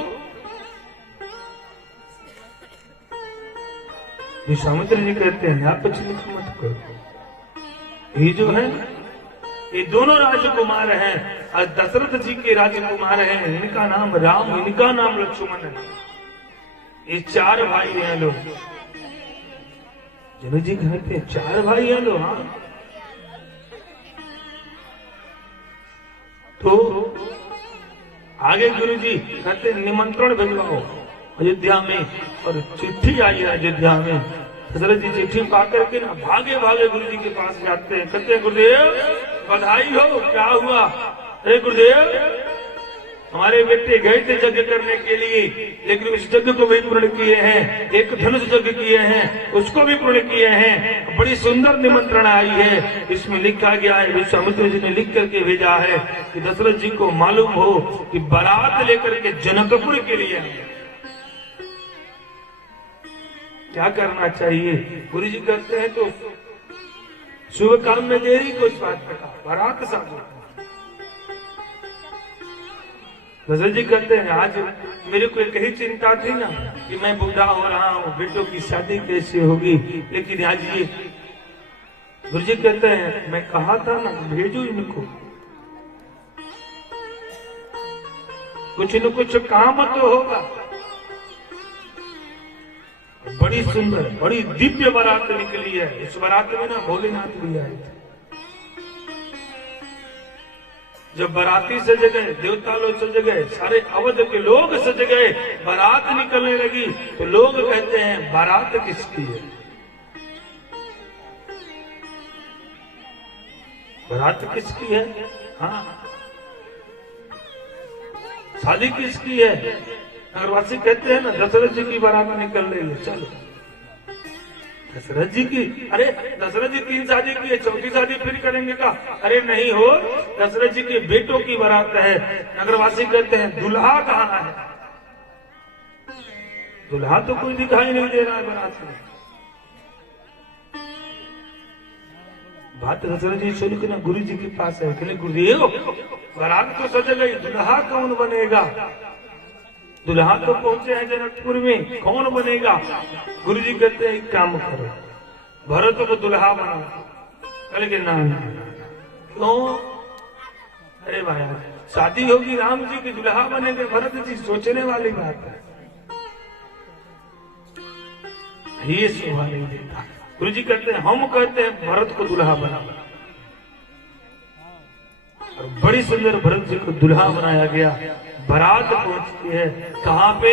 विश्वामित्र जी कहते हैं आप चिंता मत करो, ये जो है ये दोनों राजकुमार हैं, और दशरथ जी के राजकुमार हैं, इनका नाम राम, इनका नाम लक्ष्मण है, ये चार भाई हैं लोग। जनक जी कहते हैं चार भाई हैं लोग। हाँ तो आगे गुरु जी कहते निमंत्रण भिजवाओ अयोध्या में, और चिट्ठी आई है अयोध्या में। दशरथ जी चिट्ठी पाकर के ना भागे भागे गुरु जी के पास जाते हैं, कहते हैं गुरुदेव बधाई हो, क्या हुआ? अरे गुरुदेव हमारे बेटे गए थे यज्ञ करने के लिए, लेकिन उस यज्ञ को भी पूर्ण किए हैं, एक धनुष यज्ञ किए हैं उसको भी पूर्ण किए हैं, बड़ी सुंदर निमंत्रण आई है। इसमें लिखा गया है, विश्वामित्र जी ने लिख करके भेजा है कि दशरथ जी को मालूम हो कि बारात लेकर के जनकपुर के लिए क्या करना चाहिए। गुरु जी कहते हैं तो शुभ काम में देरी को इस बात का बारात साधो। दशरथ जी कहते हैं आज मेरे को एक ही चिंता थी ना कि मैं बूढ़ा हो रहा हूँ, बेटों की शादी कैसे होगी, लेकिन आज ये गुरु जी कहते हैं मैं कहा था ना भेजो इनको, कुछ न कुछ काम तो होगा। बड़ी सुंदर बड़ी दिव्य बारात निकली है। इस बारात में ना भोलेनाथ भी आए थे। जब बाराती सज गए, देवता लोग सज गए, सारे अवध के लोग सज गए, बारात निकलने लगी तो लोग कहते हैं बारात किसकी है? बारात किसकी है? हाँ शादी किसकी है? नगरवासी कहते हैं ना दशरथ जी की बारात निकल रही है, चलो दशरथ जी की। अरे दशरथ जी 3 शादी की है, चौथी शादी फिर करेंगे का? अरे नहीं हो, दशरथ जी के बेटों की बारात है। नगरवासी कहते हैं दुल्हा कहाँ है? दुल्हा तो कोई दिखाई नहीं दे रहा है बारात में। बात दशरथ जी सुन के ना गुरु जी के पास है, कहले गुरुदेव बारात तो सज गई, दुल्हा कौन बनेगा? दुल्हा तो पहुंचे हैं जनकपुर में, कौन बनेगा? गुरु जी कहते हैं एक काम करो, भरत को दुल्हा बनाओ। कहले कि ना क्यों? अरे भाई शादी होगी राम जी की, दुल्हा बनेंगे भरत जी, सोचने वाली बात है, ये शोभा नहीं देता। गुरु जी कहते हैं हम कहते हैं भरत को दुल्हा बनाओ। और बड़ी सुंदर भरत जी को दुल्हा बनाया गया। बारात पहुंचती है कहाँ पे?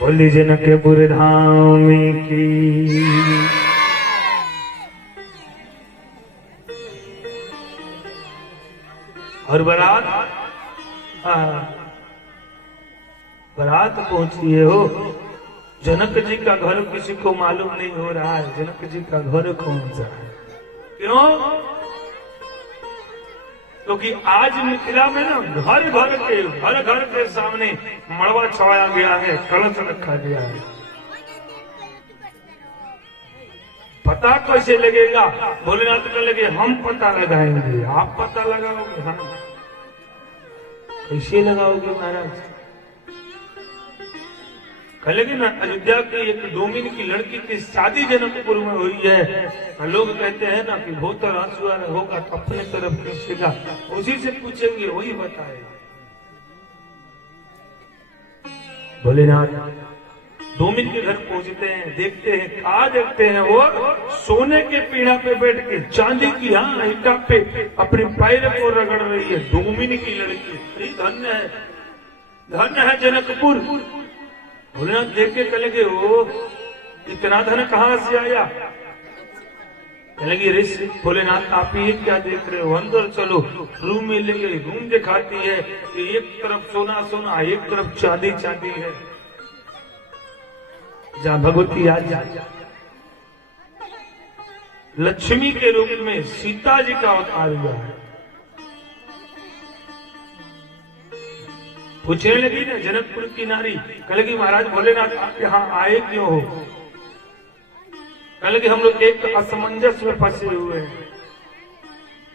बोली जनकपुर धाम की। और बारात पहुंची है हो। जनक जी का घर किसी को मालूम नहीं हो रहा है, जनक जी का घर कौन सा है। क्यों? क्योंकि आज मिथिला में ना घर घर के सामने मड़वा छवाया गया है, कलश रखा गया है। पता कैसे लगेगा? भोलेनाथ का लगे हम पता लगाएंगे, आप पता लगाओगे? हाँ, कैसे लगाओगे महाराज? कहेंगे ना अयोध्या की एक डोमिन की लड़की की शादी जनकपुर में हुई है। लोग कहते हैं ना कि भोतर आंसू होगा तो अपने तरफ खींचेगा, उसी से पूछेंगे वही बताएगा। भोलेनाथ डोमिन के घर पहुंचते हैं, देखते हैं कहा देखते हैं वो सोने के पीढ़ा पे बैठ के चांदी की ईटा पे अपने पैर को रगड़ रही है। डोमिन की लड़की, धन्य है जनकपुर। भोलेनाथ देख के कहेंगे ओ इतना धन कहाँ से आया? कहेंगे ऋषि भोलेनाथ आप ही क्या देख रहे हो, अंदर चलो। रूम में ले गए, रूम दिखाती है कि एक तरफ सोना सोना, एक तरफ चांदी चांदी है। जहाँ भगवती आज लक्ष्मी के रूप में सीता जी का अवतार हुआ है। पूछने लगी ना जनकपुर की नारी, कहेगी महाराज भोलेनाथ आप यहाँ आए क्यों हो? कहेगी हम लोग एक असमंजस में फंसे हुए हैं।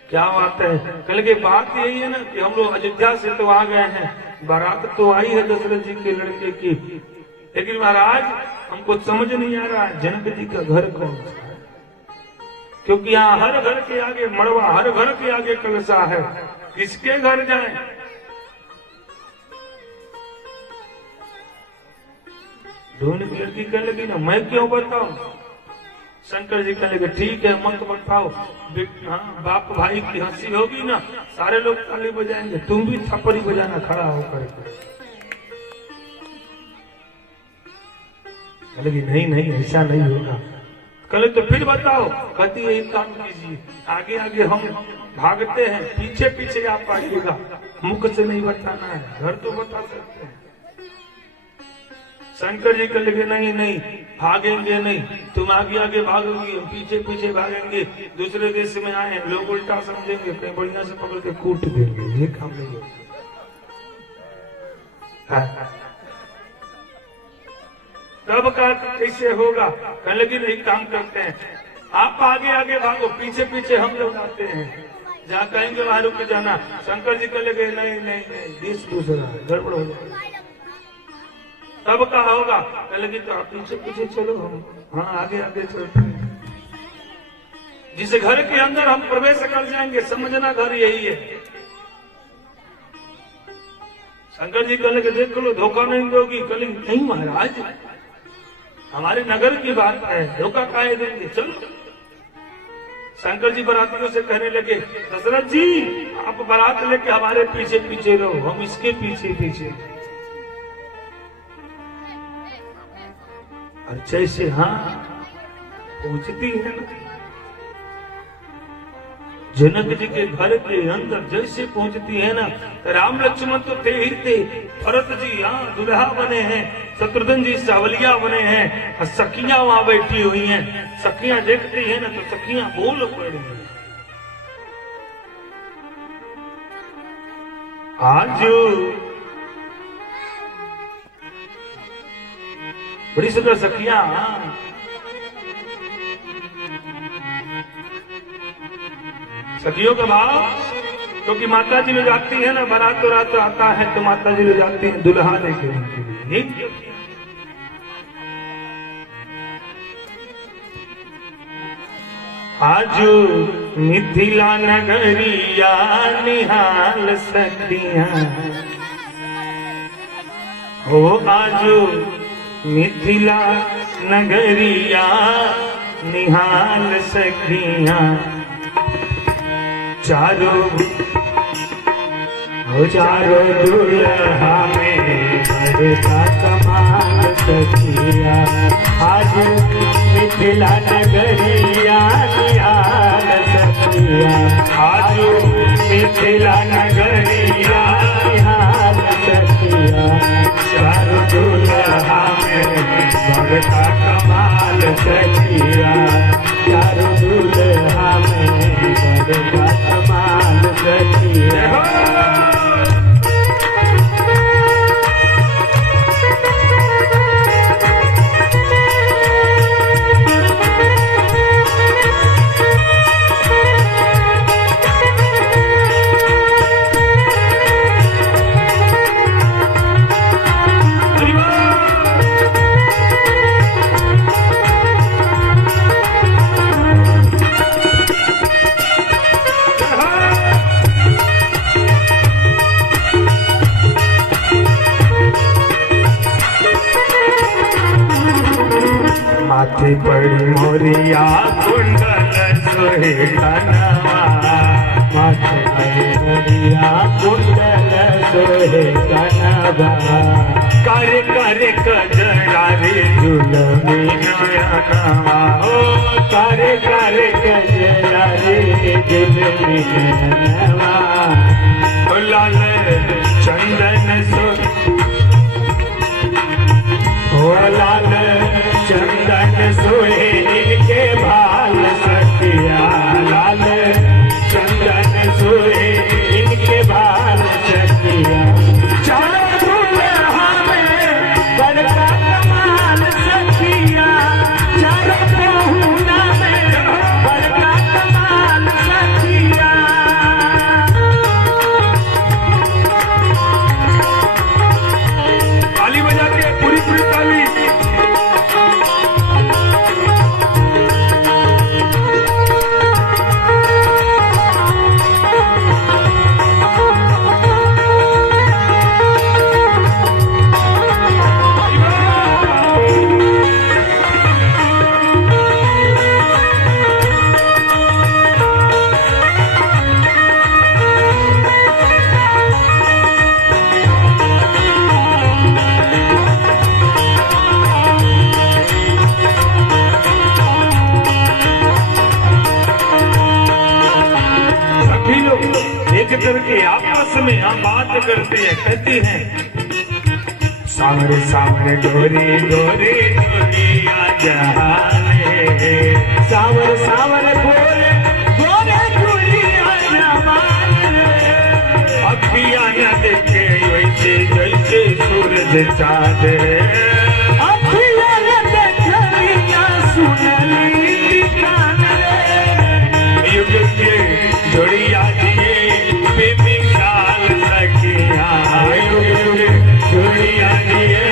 क्या बात है? कहेगी बात यही है ना कि हम लोग अयोध्या से तो आ गए हैं, बारात तो आई है दशरथ जी के लड़के की, लेकिन महाराज हमको समझ नहीं आ रहा है जनक जी का घर कौन सा है। क्योंकि यहाँ हर घर के आगे मड़वा, हर घर के आगे कलशा है, किसके घर जाएं? ढूंढ की लड़की कहने लगी ना मैं क्यों बताऊं? शंकर जी कहने लगे ठीक है मत बताओ। बाप भाई की हंसी होगी ना, सारे लोग ताली बजाएंगे, तुम भी थप्पड़ी बजाना खड़ा होकर। कहने नहीं नहीं ऐसा नहीं होगा। कहले तो फिर बताओ। कहती है एक काम कीजिए, आगे आगे हम भागते हैं, पीछे पीछे आप आइएगा, मुख से नहीं बताना है, घर तो बता सकते हैं। शंकर जी कहेंगे नहीं नहीं भागेंगे नहीं, तुम आगे आगे भागोगी, हम पीछे पीछे भागेंगे। दूसरे देश में आए लोग उल्टा समझेंगे, कहीं बढ़िया से पकड़ के कूट देंगे, ये काम नहीं होता। तब का कैसे होगा? कहने लगी नहीं काम करते हैं, आप आगे आगे भागो, पीछे पीछे हम लोग आते हैं, जहाँ कहेंगे वहां रुक जाना। शंकर जी कहेंगे नहीं नहीं नहीं देश दूसरा है, गड़बड़ हो जाएगा। तब कहा होगा? कहेगी तो आप पीछे पीछे चलो, हम हाँ आगे आगे चलते हैं। जिस घर के अंदर हम प्रवेश कर जाएंगे समझना घर यही है। शंकर जी कहने देख लो धोखा नहीं दोगी? कहले नहीं महाराज हमारे नगर की बात है, धोखा काहे देंगे, चलो। शंकर जी बारातियों से कहने लगे दशरथ जी आप बारात लेके हमारे पीछे पीछे रहो, हम इसके पीछे पीछे। और जैसे हाँ पहुंचती है ना जनक जी के घर के अंदर, जैसे पहुंचती है ना, राम लक्ष्मण तो थे ही थे, भरत जी यहाँ दुल्हा बने हैं, शत्रुघ्न जी सावलिया बने हैं, और सखियां वहां बैठी हुई हैं। सखियां देखती हैं ना तो सखियां बोल पड़ी हैं। आज बड़ी सुंदर सखियां सखियों का भाव, क्योंकि माता जी ले जाती है ना, बारात तो रात आता है तो माता जी ले जाती है दुल्हा लेके। आज मिथिला नगरिया निहाल सखियां हो, आज मिथिला नगरिया निहाल सखियां, चारों चारों दुल्हा में बड़का कमाल सखिया आज मिथिला नगरिया निहाल सखिया आज मिथिला नगरिया निहाल सखिया चारों दुल्हा में बड़का कमाल सखिया चारों दुल्हा में बड़का कमाल सखिया माथे पड़ी मोरिया कुंडल सोहे कनवा माथे पड़ी मोरिया कुंडल सोहे कनवा कर कर कजरा रे जुलमी नयनवा ओ कर कर कजरा रे जुलमी नयनवा लाल चंदन सो ओ लाल चंदन सोहे इनके भाल सखिया लाल चंदन सोहे इनके भाल सखिया चारों दुल्हा में बड़का कमाल सखिया चारों बहुना में बड़का कमाल सखिया ताली बजा के पूरी पूरी ताली करके आपस में हम बात करते हैं कहते हैं सामरे सामरे गोरी गोरी गोरिया जहाने सामरे सामरे गोरे गोरे गोरिया जहाने अखियां न देखे वैसे जैसे सूरज चांद अखियां न देखे या सुनली कान युग के जोड़िया दिए बेमिसाल सखिया जोड़िया दिए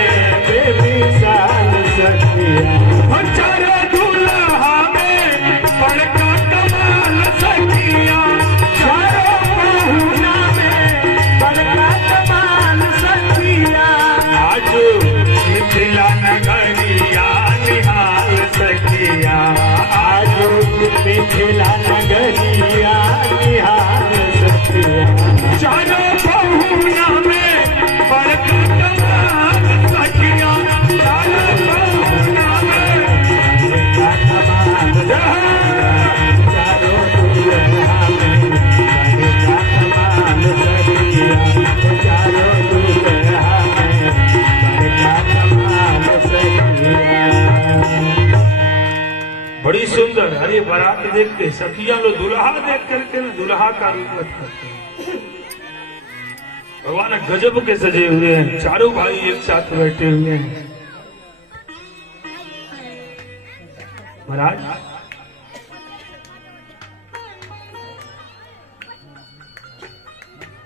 बेमिसाल सखिया चारों दुल्हा में बड़का कमाल सखिया चारों बहुना में बड़का कमाल सखिया आज मिथिला नगरिया निहाल सखिया आज मिथिला नगरिया निहाल चारों बहुना में बड़का कमाल सखिया चारों बहुना में बड़का कमाल चारों दुल्हा में बड़का कमाल सखिया चारों दुल्हा में बड़का कमाल सखिया। बड़ी सुंदर हरे बारात देखते सखिया लो दुल्हा देख करके दुल्हा का रूप करते हैं। भगवान गजब के सजे हुए हैं चारों भाई एक साथ बैठे हुए हैं। महाराज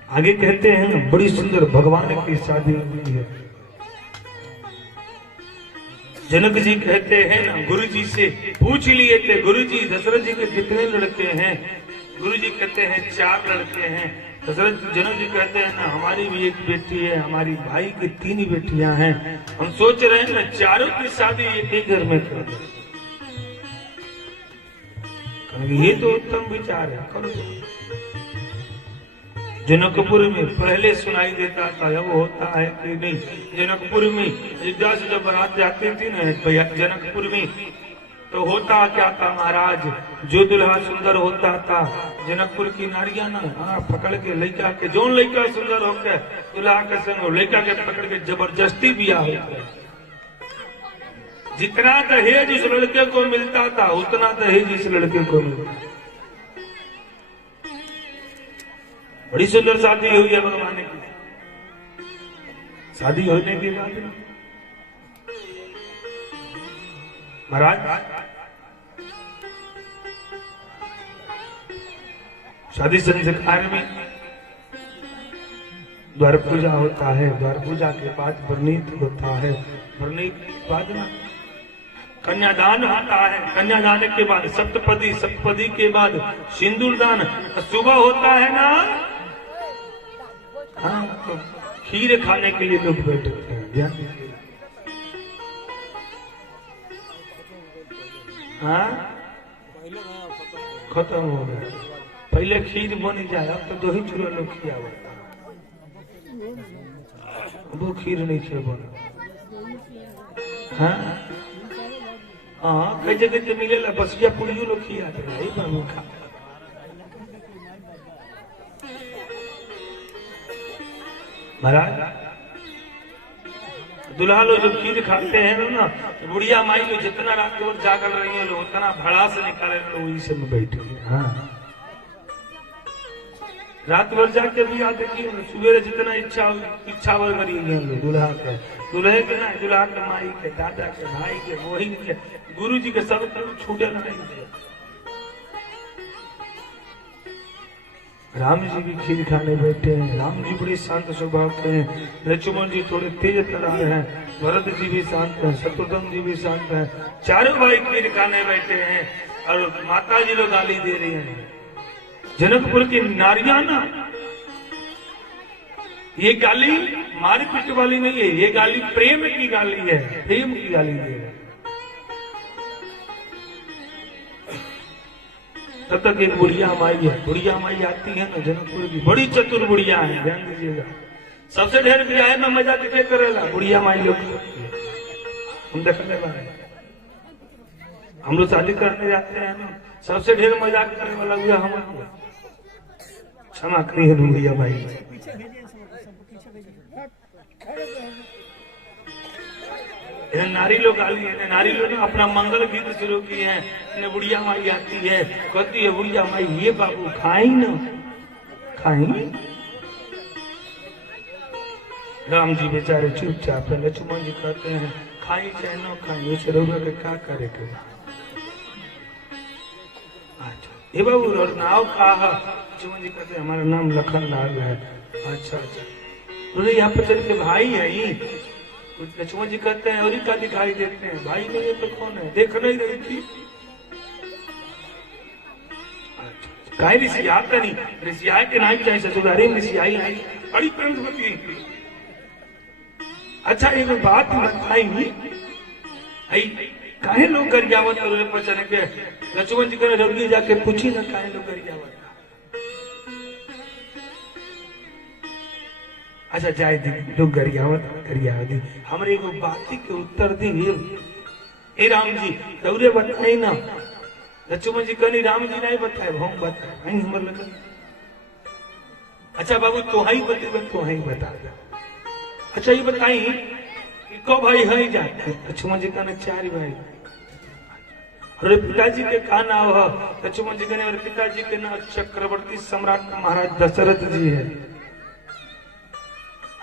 आगे कहते हैं बड़ी सुंदर भगवान की शादी हुई है। जनक जी कहते हैं ना गुरु जी से पूछ लिए थे गुरु जी दशरथ जी के कितने लड़के हैं। गुरु जी कहते हैं 4 लड़के हैं। दशरथ जनक जी कहते हैं ना हमारी भी एक बेटी है, हमारी भाई की 3 ही बेटियां हैं। हम सोच रहे हैं ना चारों की शादी एक ही घर में कर दो। ये तो उत्तम विचार है, कर दो। जनकपुर में पहले सुनाई देता था, अब होता है कि नहीं। जनकपुर में अयोध्या से जब बारात जाती थी ना भैया जनकपुर में, तो होता क्या था महाराज, जो दुल्हा सुंदर होता था जनकपुर की नारियां ना पकड़ के लड़का के, जो लड़का सुंदर होकर दुल्हा के संग लड़का के पकड़ के जबरदस्ती बिया होता। जितना दहेज उस लड़के को मिलता था उतना दहेज इस लड़के को मिलता। बड़ी सुंदर शादी हुई है भगवान की। शादी होने के बाद महाराज शादी संस्कार में द्वार पूजा होता है। द्वार पूजा के बाद वर्णित होता है। वर्णित बाद ना कन्यादान होता है। कन्यादान के बाद सप्तपदी, सप्तपदी के बाद सिंदूर दान। सुबह होता है ना, हाँ, तो खीर खाने के लिए लोग बैठते हैं। ध्यान दीजिए। हाँ, खत्म हो गया। पहले खीर बन जाए, अब तो दो ही चूरा लोग खिया हुआ, वो खीर नहीं थे बना। हाँ हाँ, कई जगह तो मिलेला बसिया पुड़ियों लोग खिया थे बाबू खा। महाराज दुल्हा लोग जब खीर खाते हैं ना, तो बुढ़िया माई लोग जितना रात भर जागल रही है लोग उतना भड़ा से निकाले लोग वही से में बैठे। हाँ, रात भर जाके भी आ देखिए, सुबह जितना इच्छा भर करी है दुल्हा के, दुल्हे के ना, दुल्हा के माई के, दादा के, भाई के, वही के, गुरु जी के, सब छूटे नहीं। राम जी भी खीर खाने बैठे हैं। राम जी बड़े शांत स्वभाव के हैं। लक्ष्मण जी थोड़े तेज तरह हैं। भरत जी भी शांत हैं। शत्रुघ्न जी भी शांत हैं। चारों भाई खीर खाने बैठे हैं और माता जी लोग गाली दे रही हैं। जनकपुर की नारियां ना, ये गाली मारपीट वाली नहीं है, ये गाली प्रेम की गाली है, प्रेम की गाली है। तब तक एक बुढ़िया माई है। बुढ़िया माई आती है ना जनकपुर की, बड़ी चतुर बुढ़िया है, ध्यान दीजिएगा। सबसे ढेर ब्याह में मजा कितने करेला बुढ़िया माई लोग। हम देखने वाले, हम लोग शादी करने जाते हैं ना, सबसे ढेर मजाक करने वाला हुआ हम। क्षमा करिए बुढ़िया माई। नारी लोग गाली है, नारी लोग अपना मंगल गीत शुरू किए हैं। बुढ़िया माई आती है, कहती है बुढ़िया माई, ये बाबू खाई न खाई। राम जी बेचारे चुपचाप है। लक्ष्मण जी कहते हैं खाई चाहे न खाई, उसे रोगा के क्या करे। अच्छा ये बाबू नाव कहा? लक्ष्मण जी कहते हैं हमारा नाम लखन लाल है। अच्छा अच्छा, बोले यहाँ पे चल के भाई है। लक्ष्मण जी कहते हैं और क्या दिखाई देते हैं? भाई नहीं है तो कौन है? देख नहीं रही थी। काहे ऋषिया नहीं, ऋषिया के नाई चाहे ससुरारी में ऋषियाई आई बड़ी प्रेम होती। अच्छा एक बात बताई नहीं, काहे लोग गरियावत पचने के? लक्ष्मण जी कहने जरूरी जाके पूछी ना काहे लोग गरियावत। अच्छा जाए दी लोग गरियावत हमारे एगो बाती के उत्तर दी। ए राम जी दौरे बताई ना। लक्ष्मण जी कहनी राम जी नहीं बताए, हम बताए हमर लगा। अच्छा बाबू तो ही बता। अच्छा ये बताई कि को भाई है जाते? लक्ष्मण जी कहने 4 भाई। अरे पिताजी के का नाम है? लक्ष्मण जी कहने और पिताजी के नाम चक्रवर्ती सम्राट महाराज दशरथ जी है।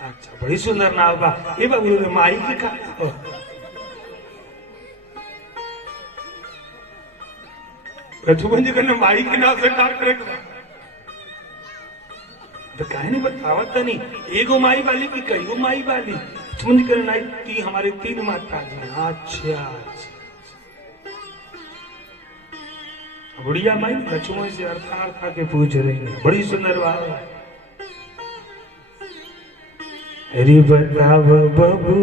अच्छा बड़ी सुंदर नाव बा। ये बाबू माई की का लक्ष्मण जी कहने माई के नाम से कार करेगा तो कहे नहीं बतावत नहीं। एगो माई वाली की कई माई वाली? लक्ष्मण जी कहने नहीं, हमारे 3 माता जी। अच्छा बुढ़िया माई लक्ष्मण से अर्था के पूछ रही है। बड़ी सुंदर बात है। अरे बताव बबू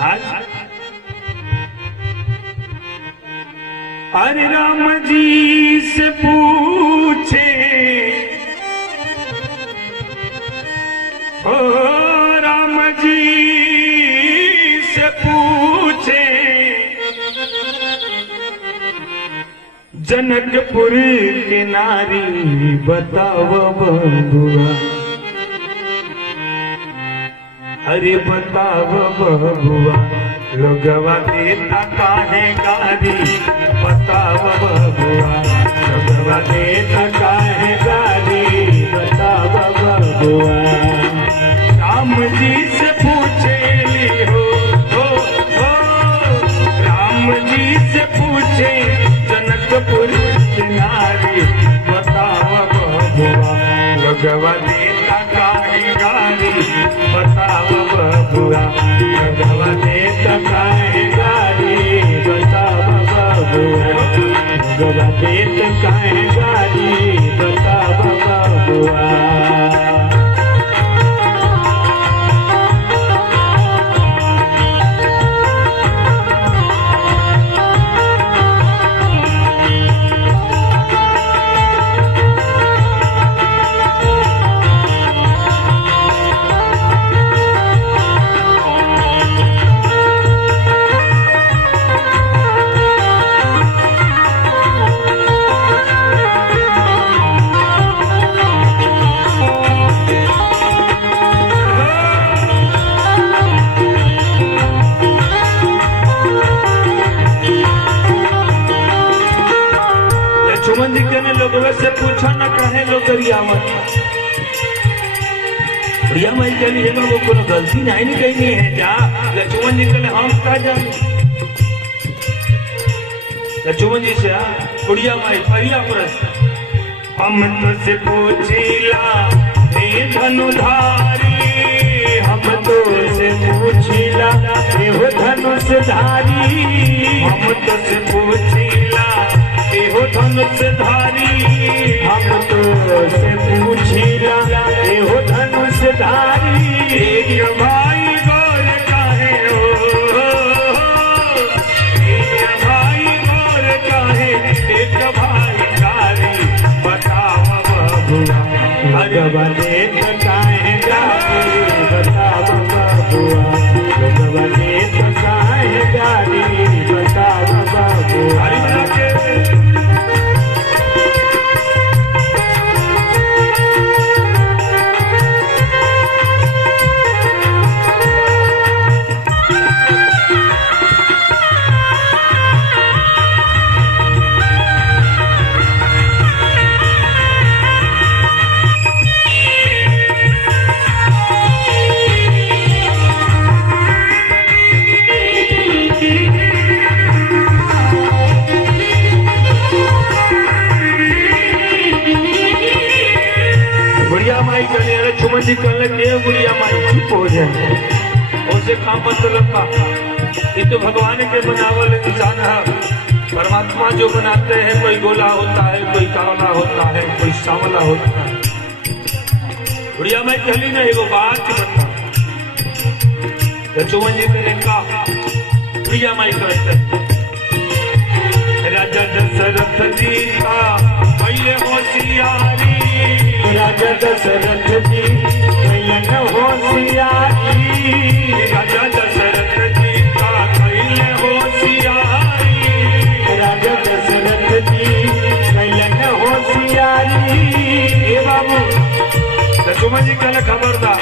आज अरे राम जी से पूछे ओ राम जी से पूछे जनकपुर के नारी बताव बबुआ अरे बताव बबुआ लोगवा देता काहे गारी बताव बबुआ लोगवा देता काहे गारी बताव बबुआ राम जी से पूछे हो राम जी से पूछे जनकपुर की नारी बताव बबुआ लोगवा देता काहे गारी बताव बबुआ लोगवा देता काहे गारी बताव बबुआ लोगवा देता काहे गारी बताव बबुआ लक्ष्मण जी कहने लोगों से पूछा न कहे लोग गरियावत प्रिया माई कहली है वो कोनो गलती नहीं कही है जा लक्ष्मण जी कहले हम का जाने लक्ष्मण जी से प्रिया माई पहला प्रश्न हम तुझसे पूछिला हे धनुधारी हम तुझसे पूछिला हे धनुषधारी हम तुझसे पूछिला हो धनुषधारी हम तो से पूछिला हो धनुषधारी एक भाई गौर काहे हो एक भाई गौर काहे एक भाई कारी बताव बबुआ भगवा देत काहे गारी बताव बबुआ भगवा देत काहे गारी बताव बबुआ लक्ष्मण जी कहले के बुढ़िया माई चुप हो जाए उसे का मतलब का ये तो भगवान के बनावल इंसान है परमात्मा जो बनाते हैं कोई गोला होता है कोई काला होता है कोई सांवला होता है बुढ़िया माई कहली ना एगो बात बता लक्ष्मण जी ने कहा बुढ़िया माई कहते राजा दशरथ जी का पहले होशियारी राजा दशरथ जी कैलन होशियारी राजा दशरथ जी का कैले होशियारी राजा दशरथ जी कैलन होशियारी ए बाबू लक्ष्मण जी कहले खबरदार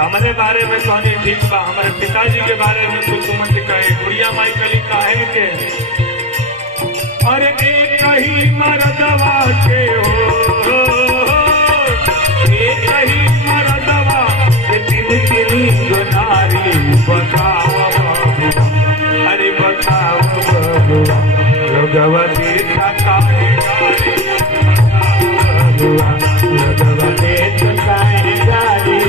हमारे बारे में कहनी ठीक बा हमारे पिताजी के बारे में कुछ मत कहे बुढ़िया माई कली काहे के और एक ही मर्दवा के हो एक ही मर्दवा के तीन नारी बताओ बबुआ अरे बताओ बबुआ लोगवा देता काहे गारी बबुआ लोगवा देता काहे गारी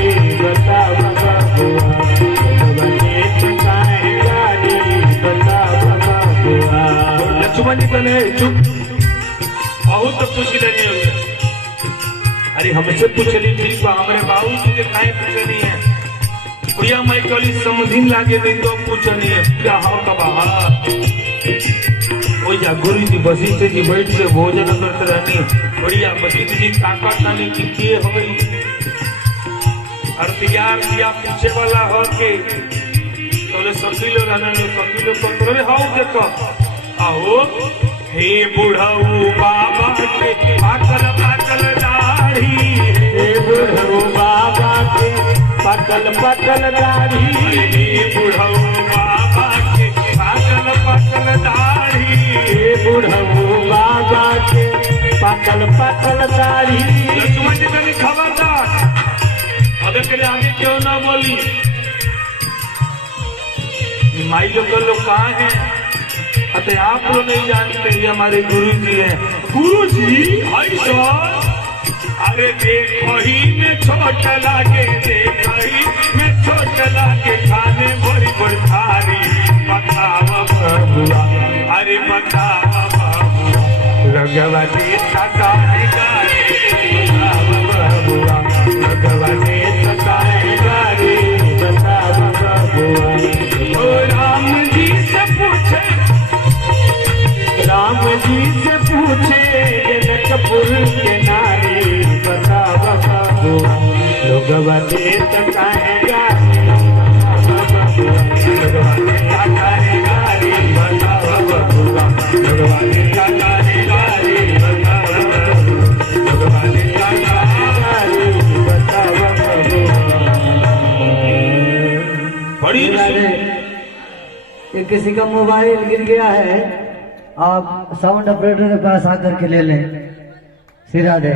बताओ बबुआ लोगवा देता काहे गारी बताओ बबुआ लक्ष्मण जी कहले चुप बहुत तो पूछ लेनी है अरे हमसे पूछली ठीक बा हमारे बाबू जी के काहे पूछनी है बुढ़िया माई कहली समझिन लागे नहीं तो पूछनी है क्या हो कबा वो जा गुरु जी वशिष्ठ जी बैठ के भोजन करते रहनी बढ़िया वशिष्ठ जी ताकत नानी की के होई और तैयार दिया पूछे वाला हो के तोले सकीलो रहना सकीलो तो तोरे हाउ देखो आओ हे बुढ़ऊ बाबा के पाकल पाकल दाढ़ी हे बुढ़ऊ बाबा के पाकल पाकल दाढ़ी हे बुढ़ऊ बाबा के पाकल पाकल दाढ़ी हे बुढ़ऊ बाबा के पाकल पाकल दाढ़ी लक्ष्मण जी कभी खबरदार अबे के आगे क्यों ना बोली माई लोग कहाँ हैं अतः आप लोग नहीं जानते ये हमारे गुरु जी हैं गुरु जी ऐसा अरे देखो ही में छोट लागे देखो ही में छोट लागे खाने बड़ी बड़ी थारी बताओ बबुआ अरे बताओ बबुआ भगवती सकाए गारे बताओ बबुआ भगवती सकाए गारे बताओ बबुआ ओ राम जी से पूछे राम जी से पूछे जनकपुर के नारी बता बबुआ लोगवा देत काहेगा बड़ी ये किसी का मोबाइल गिर गया है, आप साउंड ऑपरेटर के पास आकर के ले लें, सिरा दे।